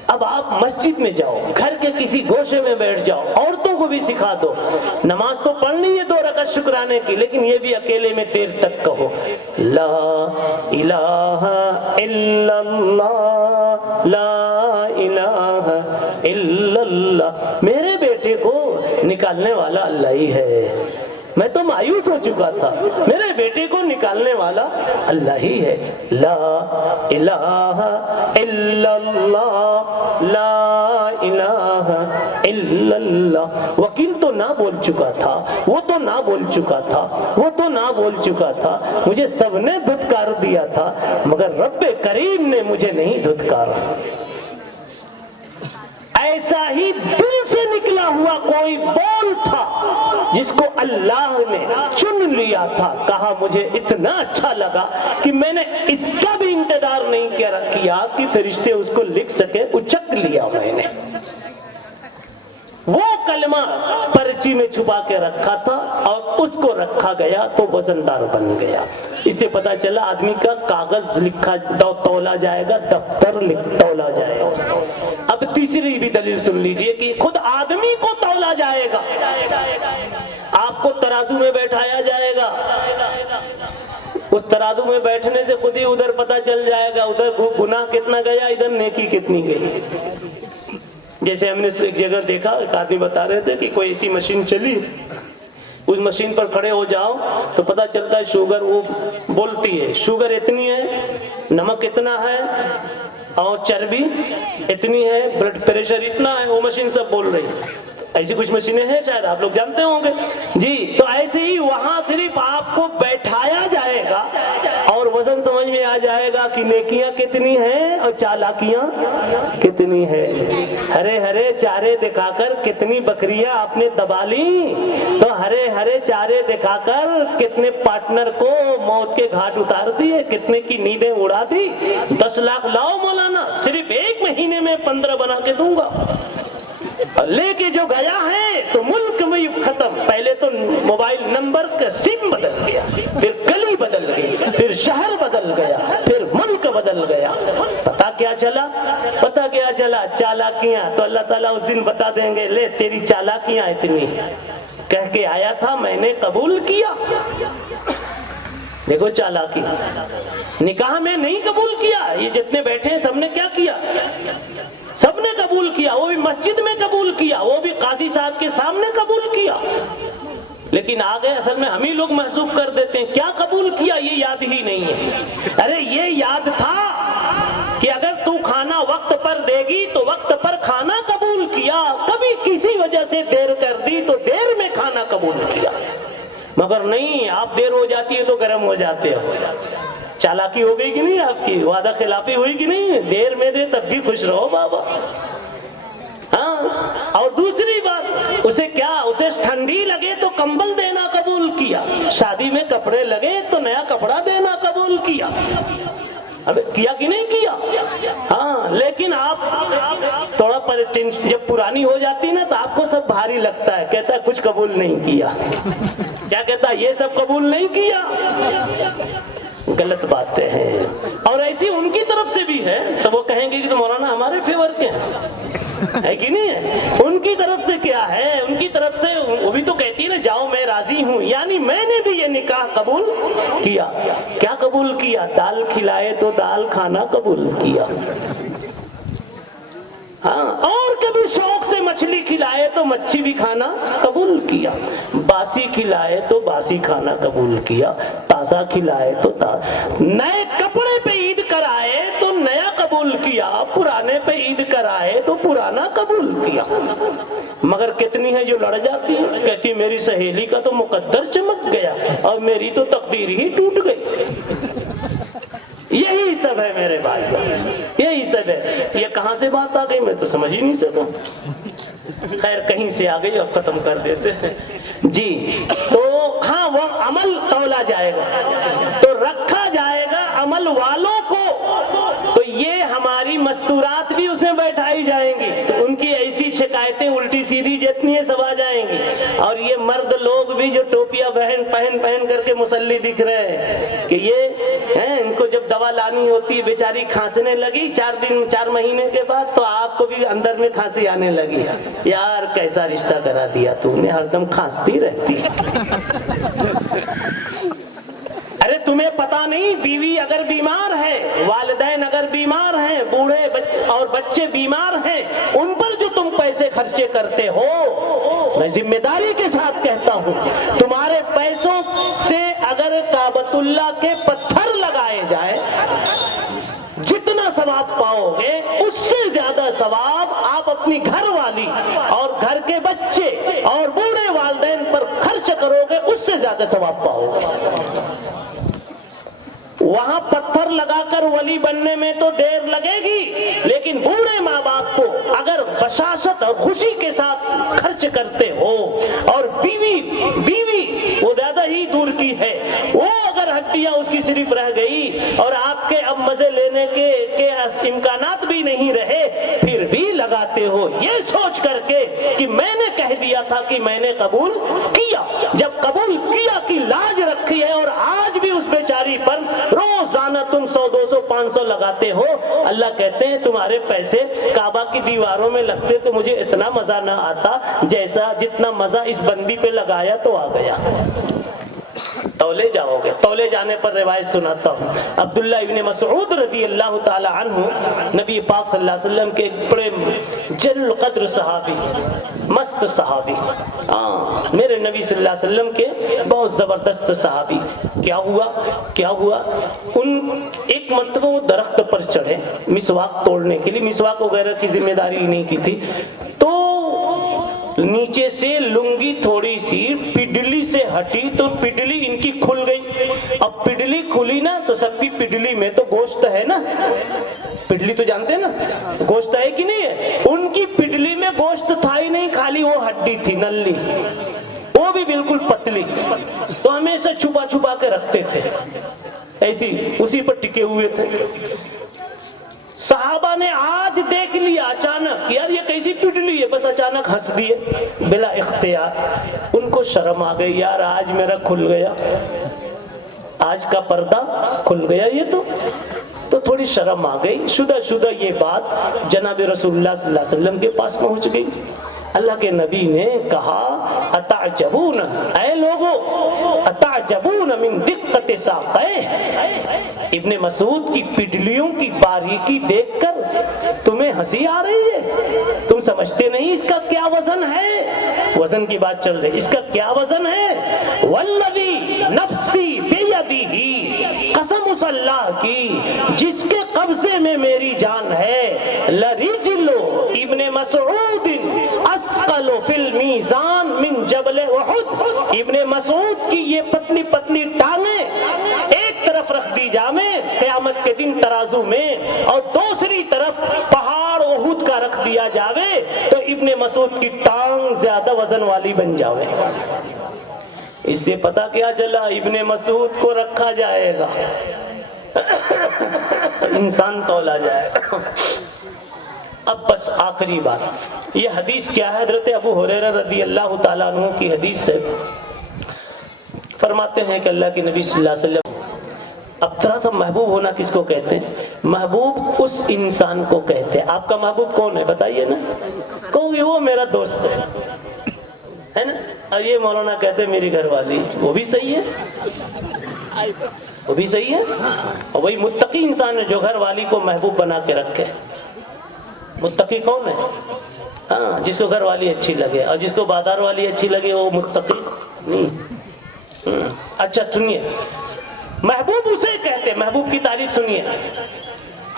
اب آپ مسجد میں جاؤ، گھر کے کسی گوشے میں بیٹھ جاؤ، عورتوں کو بھی سکھا دو، نماز تو پڑھنی ہے 2 رکعت شکرانے کی، لیکن یہ بھی اکیلے میں دیر تک کہو لا الہ الا اللہ لا الہ الا اللہ۔ میرے بیٹے کو نکالنے والا اللہ ہی ہے، میں تو مایوس ہو چکا تھا، میرے بیٹے کو نکالنے والا اللہ ہی ہے، لا الہ الا اللہ لا الہ الا اللہ۔ وکیل تو نہ بول چکا تھا، وہ تو نہ بول چکا تھا، وہ تو نہ بول چکا تھا، مجھے سب نے دھتکار دیا تھا، مگر رب کریم نے مجھے نہیں دھتکارا۔ ایسا ہی دل سے نکلا ہوا کوئی بول تھا جس کو اللہ نے چن لیا تھا، کہا مجھے اتنا اچھا لگا کہ میں نے اس کا بھی انتظار نہیں کیا کہ فرشتے اس کو لکھ سکے، اچک لیا میں نے۔ وہ کلمہ پرچی میں چھپا کے رکھا تھا اور اس کو رکھا گیا تو وزندار بن گیا۔ اس سے پتا چلا آدمی کا کاغذ لکھا تولا جائے گا، دفتر تولا جائے گا۔ اب تیسری بھی دلیل سن لیجئے کہ خود آدمی کو تولا جائے گا، آپ کو ترازو میں بیٹھایا جائے گا، اس ترازو میں بیٹھنے سے خود ہی ادھر پتا چل جائے گا، ادھر گناہ کتنا گیا، ادھر نیکی کتنی گئی۔ جیسے ہم نے ایک جگہ دیکھا، ایک آدمی بتا رہے تھے کہ کوئی ایسی مشین چلی، اس مشین پر کھڑے ہو جاؤ تو پتا چلتا ہے شوگر، وہ بولتی ہے شوگر اتنی ہے، نمک اتنا ہے اور چربی اتنی ہے، بلڈ پریشر اتنا ہے، وہ مشین سب بول رہی ہے۔ ایسی کچھ مشینیں ہیں، شاید آپ لوگ جانتے ہوں گے جی۔ تو ایسے ہی وہاں صرف آپ کو بیٹھایا جائے گا اور وزن سمجھ میں آ جائے گا کہ نیکیاں کتنی ہیں اور چالاکیاں کتنی ہیں۔ ہرے ہرے چارے دکھا کر کتنی بکریاں آپ نے دبا لی، تو ہرے ہرے چارے دکھا کر کتنے پارٹنر کو موت کے گھاٹ اتار دیے، کتنے کی نیندیں اڑا دی۔ 10 لاکھ لاؤ مولانا، صرف 1 مہینے میں 15 بنا کے دوں گا۔ لے کے جو گیا ہے تو ملک میں ختم، پہلے تو موبائل نمبر کا سم بدل گیا، پھر گلی بدل گئی، پھر شہر بدل گیا، پھر ملک بدل گیا۔ پتا کیا چلا؟ پتا کیا چلا؟ چالاکیاں۔ تو اللہ تعالیٰ اس دن بتا دیں گے، لے تیری چالاکیاں اتنی، کہہ کے آیا تھا میں نے قبول کیا۔ دیکھو چالاکی، نکاح میں نہیں قبول کیا، یہ جتنے بیٹھے ہیں سب نے کیا کیا؟ سب نے قبول کیا، وہ بھی مسجد میں قبول کیا، وہ بھی قاضی صاحب کے سامنے قبول کیا، لیکن آگے اصل میں ہم ہی لوگ محسوب کر دیتے ہیں کیا قبول کیا یہ یاد ہی نہیں ہے۔ ارے یہ یاد تھا کہ اگر تو کھانا وقت پر دے گی تو وقت پر کھانا قبول کیا، کبھی کسی وجہ سے دیر کر دی تو دیر میں کھانا قبول کیا، مگر نہیں، آپ دیر ہو جاتی ہے تو گرم ہو جاتے ہو۔ چالاکی ہو گئی کہ نہیں آپ کی؟ وعدہ خلافی ہوئی کہ نہیں؟ دیر میں دے تب بھی خوش رہو بابا۔ ہاں، اور دوسری بات، اسے کیا، اسے ٹھنڈی لگے تو کمبل دینا قبول کیا، شادی میں کپڑے لگے تو نیا کپڑا دینا قبول کیا، اب کیا کہ نہیں کیا؟ ہاں، لیکن آپ تھوڑا جب پرانی ہو جاتی نا تو آپ کو سب بھاری لگتا ہے، کہتا ہے کچھ قبول نہیں کیا۔ کیا کہتا ہے؟ یہ سب قبول نہیں کیا۔ غلط باتیں ہیں، اور ایسی ان کی طرف سے بھی ہے تو وہ کہیں گے کہ تو مولانا ہمارے فیور کے ہیں، ہے کہ نہیں ہے؟ ان کی طرف سے کیا ہے؟ ان کی طرف سے وہ بھی تو کہتی ہے نا جاؤ میں راضی ہوں، یعنی میں نے بھی یہ نکاح قبول کیا۔ کیا قبول کیا؟ دال کھلائے تو دال کھانا قبول کیا، ہاں، اور کبھی شوق سے مچھلی کھلائے تو مچھی بھی کھانا قبول کیا، باسی کھلائے تو باسی کھانا قبول کیا، تازہ کھلائے تو تازہ، نئے کپڑے پہ عید کرائے تو نیا قبول کیا، پرانے پہ عید کرائے تو پرانا قبول کیا۔ مگر کتنی ہے جو لڑ جاتی ہے، کہتی میری سہیلی کا تو مقدر چمک گیا اور میری تو تقدیر ہی ٹوٹ گئی۔ یہی سب ہے میرے بھائی، یہی سب ہے۔ یہ کہاں سے بات آ گئی میں تو سمجھ ہی نہیں سکا، خیر کہیں سے آ گئی اور ختم کر دیتے ہیں جی۔ تو ہاں، وہ عمل تولا جائے گا تو رکھا جائے گا عمل والوں کو، تو یہ ہماری مستورات بھی اس میں بیٹھائی جائیں گی، تو ان کی ایسی شکایتیں الٹی سیدھی جتنی ہے سب آ جائیں گی، اور یہ مرد لوگ بھی جو ٹوپیاں پہن کر کے مسلی دکھ رہے ہیں کہ یہ ہیں، ان کو جب دوا لانی ہوتی ہے بیچاری کھانسنے لگی 4 مہینے کے بعد تو آپ کو بھی اندر میں کھانسی آنے لگی، یار کیسا رشتہ کرا دیا تو نے، ہر دم کھانستی رہتی۔ ارے تمہیں پتا نہیں، بیوی اگر بیمار ہے، والدین اگر بیمار ہیں، بوڑھے اور بچے بیمار ہیں، ان پر جو تم پیسے خرچے کرتے ہو، میں ذمہ داری کے ساتھ کہتا ہوں، تمہارے پیسوں سے اگر کعبۃ اللہ کے پتھر لگائے جائے، جتنا ثواب پاؤ گے اس سے زیادہ ثواب آپ اپنی گھر والی اور گھر کے بچے اور بوڑھے والدین پر خرچ کرو گے، اس سے زیادہ ثواب پاؤ گے۔ وہاں پتھر لگا کر ولی بننے میں تو دیر لگے گی، لیکن بوڑھے ماں باپ کو اگر بشاشت اور خوشی کے ساتھ خرچ کرتے ہو، اور بیوی وہ زیادہ ہی دور کی ہے، وہ اگر ہڈیاں اس کی صرف رہ گئی اور آپ کے اب مزے لینے کے امکانات بھی نہیں رہے، پھر بھی لگاتے ہو یہ سوچ کر کے کہ میں نے کہہ دیا تھا کہ میں نے قبول کیا۔ جب قبول کیا کی لاج رکھی ہے اور آج بھی اس بیچاری پر روزانہ تم 100 200 500 لگاتے ہو، اللہ کہتے ہیں تمہارے پیسے کعبہ کی دیواروں میں لگتے تو مجھے اتنا مزہ نہ آتا جتنا مزہ اس بندی پہ لگایا تو آ گیا۔ تولے جاؤ گے، تولے جانے پر روایت سناتا ہوں، عبداللہ ابن مسعود رضی اللہ تعالی عنہ نبی پاک صلی اللہ علیہ وسلم کے بڑے جل قدر صحابی، مست صحابی، میرے نبی صلی اللہ علیہ وسلم کے بہت زبردست صحابی، کیا ہوا ایک مرتبہ وہ درخت پر چڑھے مسواک توڑنے کے لیے، مسواک وغیرہ کی ذمہ داری نہیں کی تھی، تو نیچے سے لنگی تھوڑی سی پڈلی سے ہٹی تو پڈلی ان کی کھل گئی۔ اب پڈلی کھلی نا تو سب کی پڈلی میں تو گوشت ہے نا، پڈلی تو جانتے ہیں نا گوشت ہے کہ نہیں ہے، ان کی پڈلی میں گوشت تھا ہی نہیں، خالی وہ ہڈی تھی نلی، وہ بھی بالکل پتلی، تو ہمیشہ چھپا چھپا کے رکھتے تھے، ایسی اسی پر ٹکے ہوئے تھے۔ صحابہ نے آج دیکھ لیا اچانک، یار یہ کیسی پڈلی ہے، بس اچانک ہنس دیے بلا اختیار، ان کو شرم آ گئی، یار آج میرا کھل گیا، آج کا پردہ کھل گیا، یہ تو تھوڑی شرم آ گئی، شدہ یہ بات جناب رسول اللہ صلی اللہ علیہ وسلم کے پاس پہنچ گئی۔ اللہ کے نبی نے کہا اتعجبون، اے لوگو اتعجبون من دقت ساقیہ، ابن مسعود کی پڈلیوں کی باریکی دیکھ کر تمہیں ہنسی آ رہی ہے؟ تم سمجھتے نہیں اس کا کیا وزن ہے؟ وزن کی بات چل رہی، اس کا کیا وزن ہے؟ والذی نفسی بیدہ، قسم اس اللہ کی جس کے قبضے میں میری جان ہے، لرجل ابن مسعود اثقل فی المیزان من جبل احد، ابن مسعود کی یہ پتلی پتلی ٹانگیں ایک طرف رکھ دی جائیں قیامت کے دن ترازو میں، اور دوسری طرف پہاڑ احد کا رکھ دیا جاوے تو ابن مسعود کی ٹانگ زیادہ وزن والی بن جاوے۔ اس سے پتہ کیا چلا؟ ابن مسعود کو رکھا جائے گا، انسان تولا جائے گا۔ اب بس آخری بات، یہ حدیث کیا ہے؟ حضرت ابو ہریرہ رضی اللہ تعالیٰ عنہ کی حدیث سے فرماتے ہیں کہ اللہ کے نبی صلی اللہ علیہ وسلم، اب تھوڑا سا محبوب ہونا کس کو کہتے ہیں؟ محبوب اس انسان کو کہتے ہیں۔ آپ کا محبوب کون ہے بتائیے نا؟ کہوں گے وہ میرا دوست ہے نا؟ اور یہ مولانا کہتے ہیں میری گھر والی، وہ بھی صحیح ہے، وہ بھی صحیح ہے۔ اور وہی متقی انسان ہے جو گھر والی کو محبوب بنا کے رکھے۔ متقی کون ہے؟ ہاں، جس کو گھر والی اچھی لگے، اور جس کو بازار والی اچھی لگے وہ متقی نہیں۔ اچھا سنیے، محبوب اسے کہتے، محبوب کی تعریف سنیے،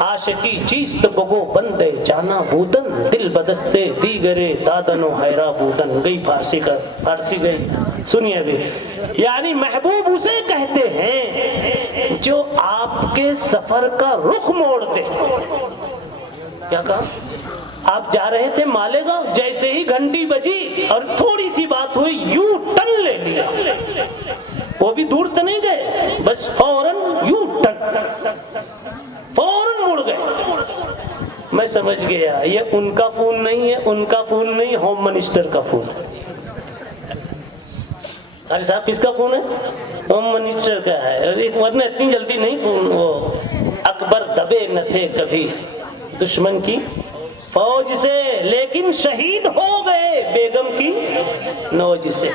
عاشقی چیست بگو بندے جانا بودن، دل بدستے دیگرے دادن و حیرا بودن۔ گئی فارسی گئی، سنیے بھی، یعنی محبوب اسے کہتے ہیں جو آپ کے سفر کا رخ موڑ دے۔ کیا کہا؟ آپ جا رہے تھے مالیگاؤں، جیسے ہی گھنٹی بجی اور تھوڑی سی بات ہوئی، یوں ٹن لے لیا، وہ بھی دور تو نہیں گئے، بس فوراً یوں ٹن، فوراً مڑ گئے۔ میں سمجھ گیا یہ ان کا فون نہیں ہے، ان کا فون نہیں، ہوم منسٹر کا فون ہے۔ ارے صاحب کس کا فون ہے؟ ہوم منسٹر کا ہے، ورنہ اتنی جلدی نہیں فون۔ وہ اکبر دبے نہ تھے کبھی دشمن کی فوج سے، لیکن شہید ہو گئے بیگم کی نوج سے۔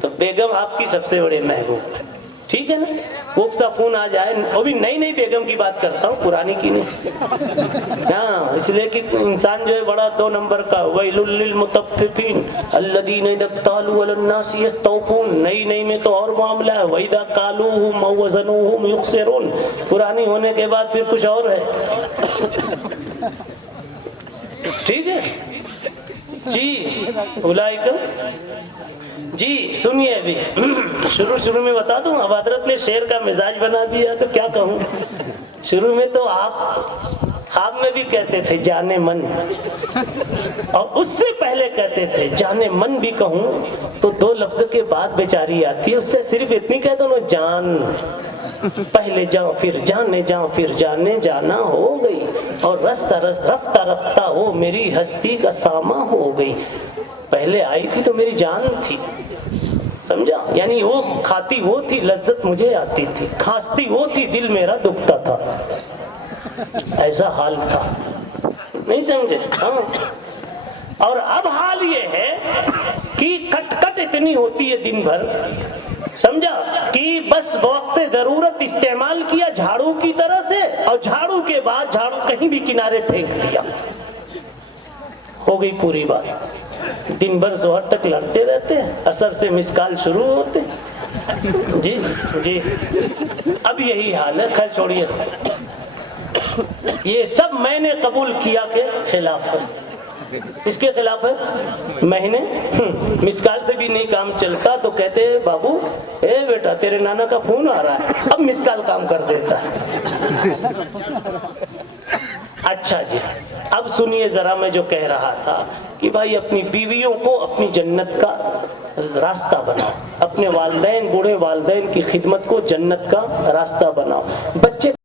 تو بیگم آپ کی سب سے بڑے محبوب ہے، ٹھیک ہے نا؟ وہ اس کا فون آ جائے، وہ بھی نئی نئی بیگم کی بات کرتا ہوں، پرانی کی نہیں۔ ہاں، اس لیے کہ انسان جو ہے بڑا 2 نمبر کا، ویل للمطففین الذین اذا اکتالوا علی الناس یستوفون۔ نئی نئی میں تو اور معاملہ ہے، واذا کالوہم او وزنوہم یخسرون۔ پرانی ہونے کے بعد پھر کچھ اور ہے، ٹھیک ہے جی۔ اولئک، جی سنیے ابھی، شروع میں بتا دوں، اب حضرت نے شعر کا مزاج بنا دیا تو کیا کہوں۔ شروع میں تو آپ خواب میں بھی کہتے تھے جانے من، اور اس سے پہلے کہتے تھے جانے من بھی کہوں تو 2 لفظ کے بعد بیچاری آتی ہے، اس سے صرف اتنی کہہ دو نا، جان پہلے جاؤ پھر جانے جاؤ پھر جانے جانا ہو گئی، اور رفتہ رفتہ وہ میری ہستی کا ساما ہو گئی۔ پہلے آئی تھی تو میری جان تھی، سمجھا؟ یعنی وہ کھاتی وہ تھی، لذت مجھے آتی تھی، کھانستی وہ تھی، دل میرا دکھتا تھا، ایسا حال تھا، نہیں سمجھے؟ ہاں، اور اب حال یہ ہے کہ کٹ کٹ اتنی ہوتی ہے دن بھر، سمجھا؟ کہ بس وقت ضرورت استعمال کیا جھاڑو کی طرح سے، اور جھاڑو کے بعد جھاڑو کہیں بھی کنارے پھینک دیا، ہو گئی پوری بات۔ دن بھر ظہر تک لڑتے رہتے ہیں، اثر سے مسکال شروع ہوتے، جی جی۔ اب یہی حال ہے، خیر چھوڑیے، یہ سب میں نے قبول کیا کے خلاف ہے۔ اس کے خلاف ہے، میں نے مسکال سے بھی نہیں کام چلتا تو کہتے ہیں بابو اے بیٹا تیرے نانا کا فون آ رہا ہے، اب مسکال کام کر دیتا ہے۔ اچھا جی، اب سنیے ذرا میں جو کہہ رہا تھا کہ بھائی اپنی بیویوں کو اپنی جنت کا راستہ بناؤ، اپنے والدین، بوڑھے والدین کی خدمت کو جنت کا راستہ بناؤ، بچے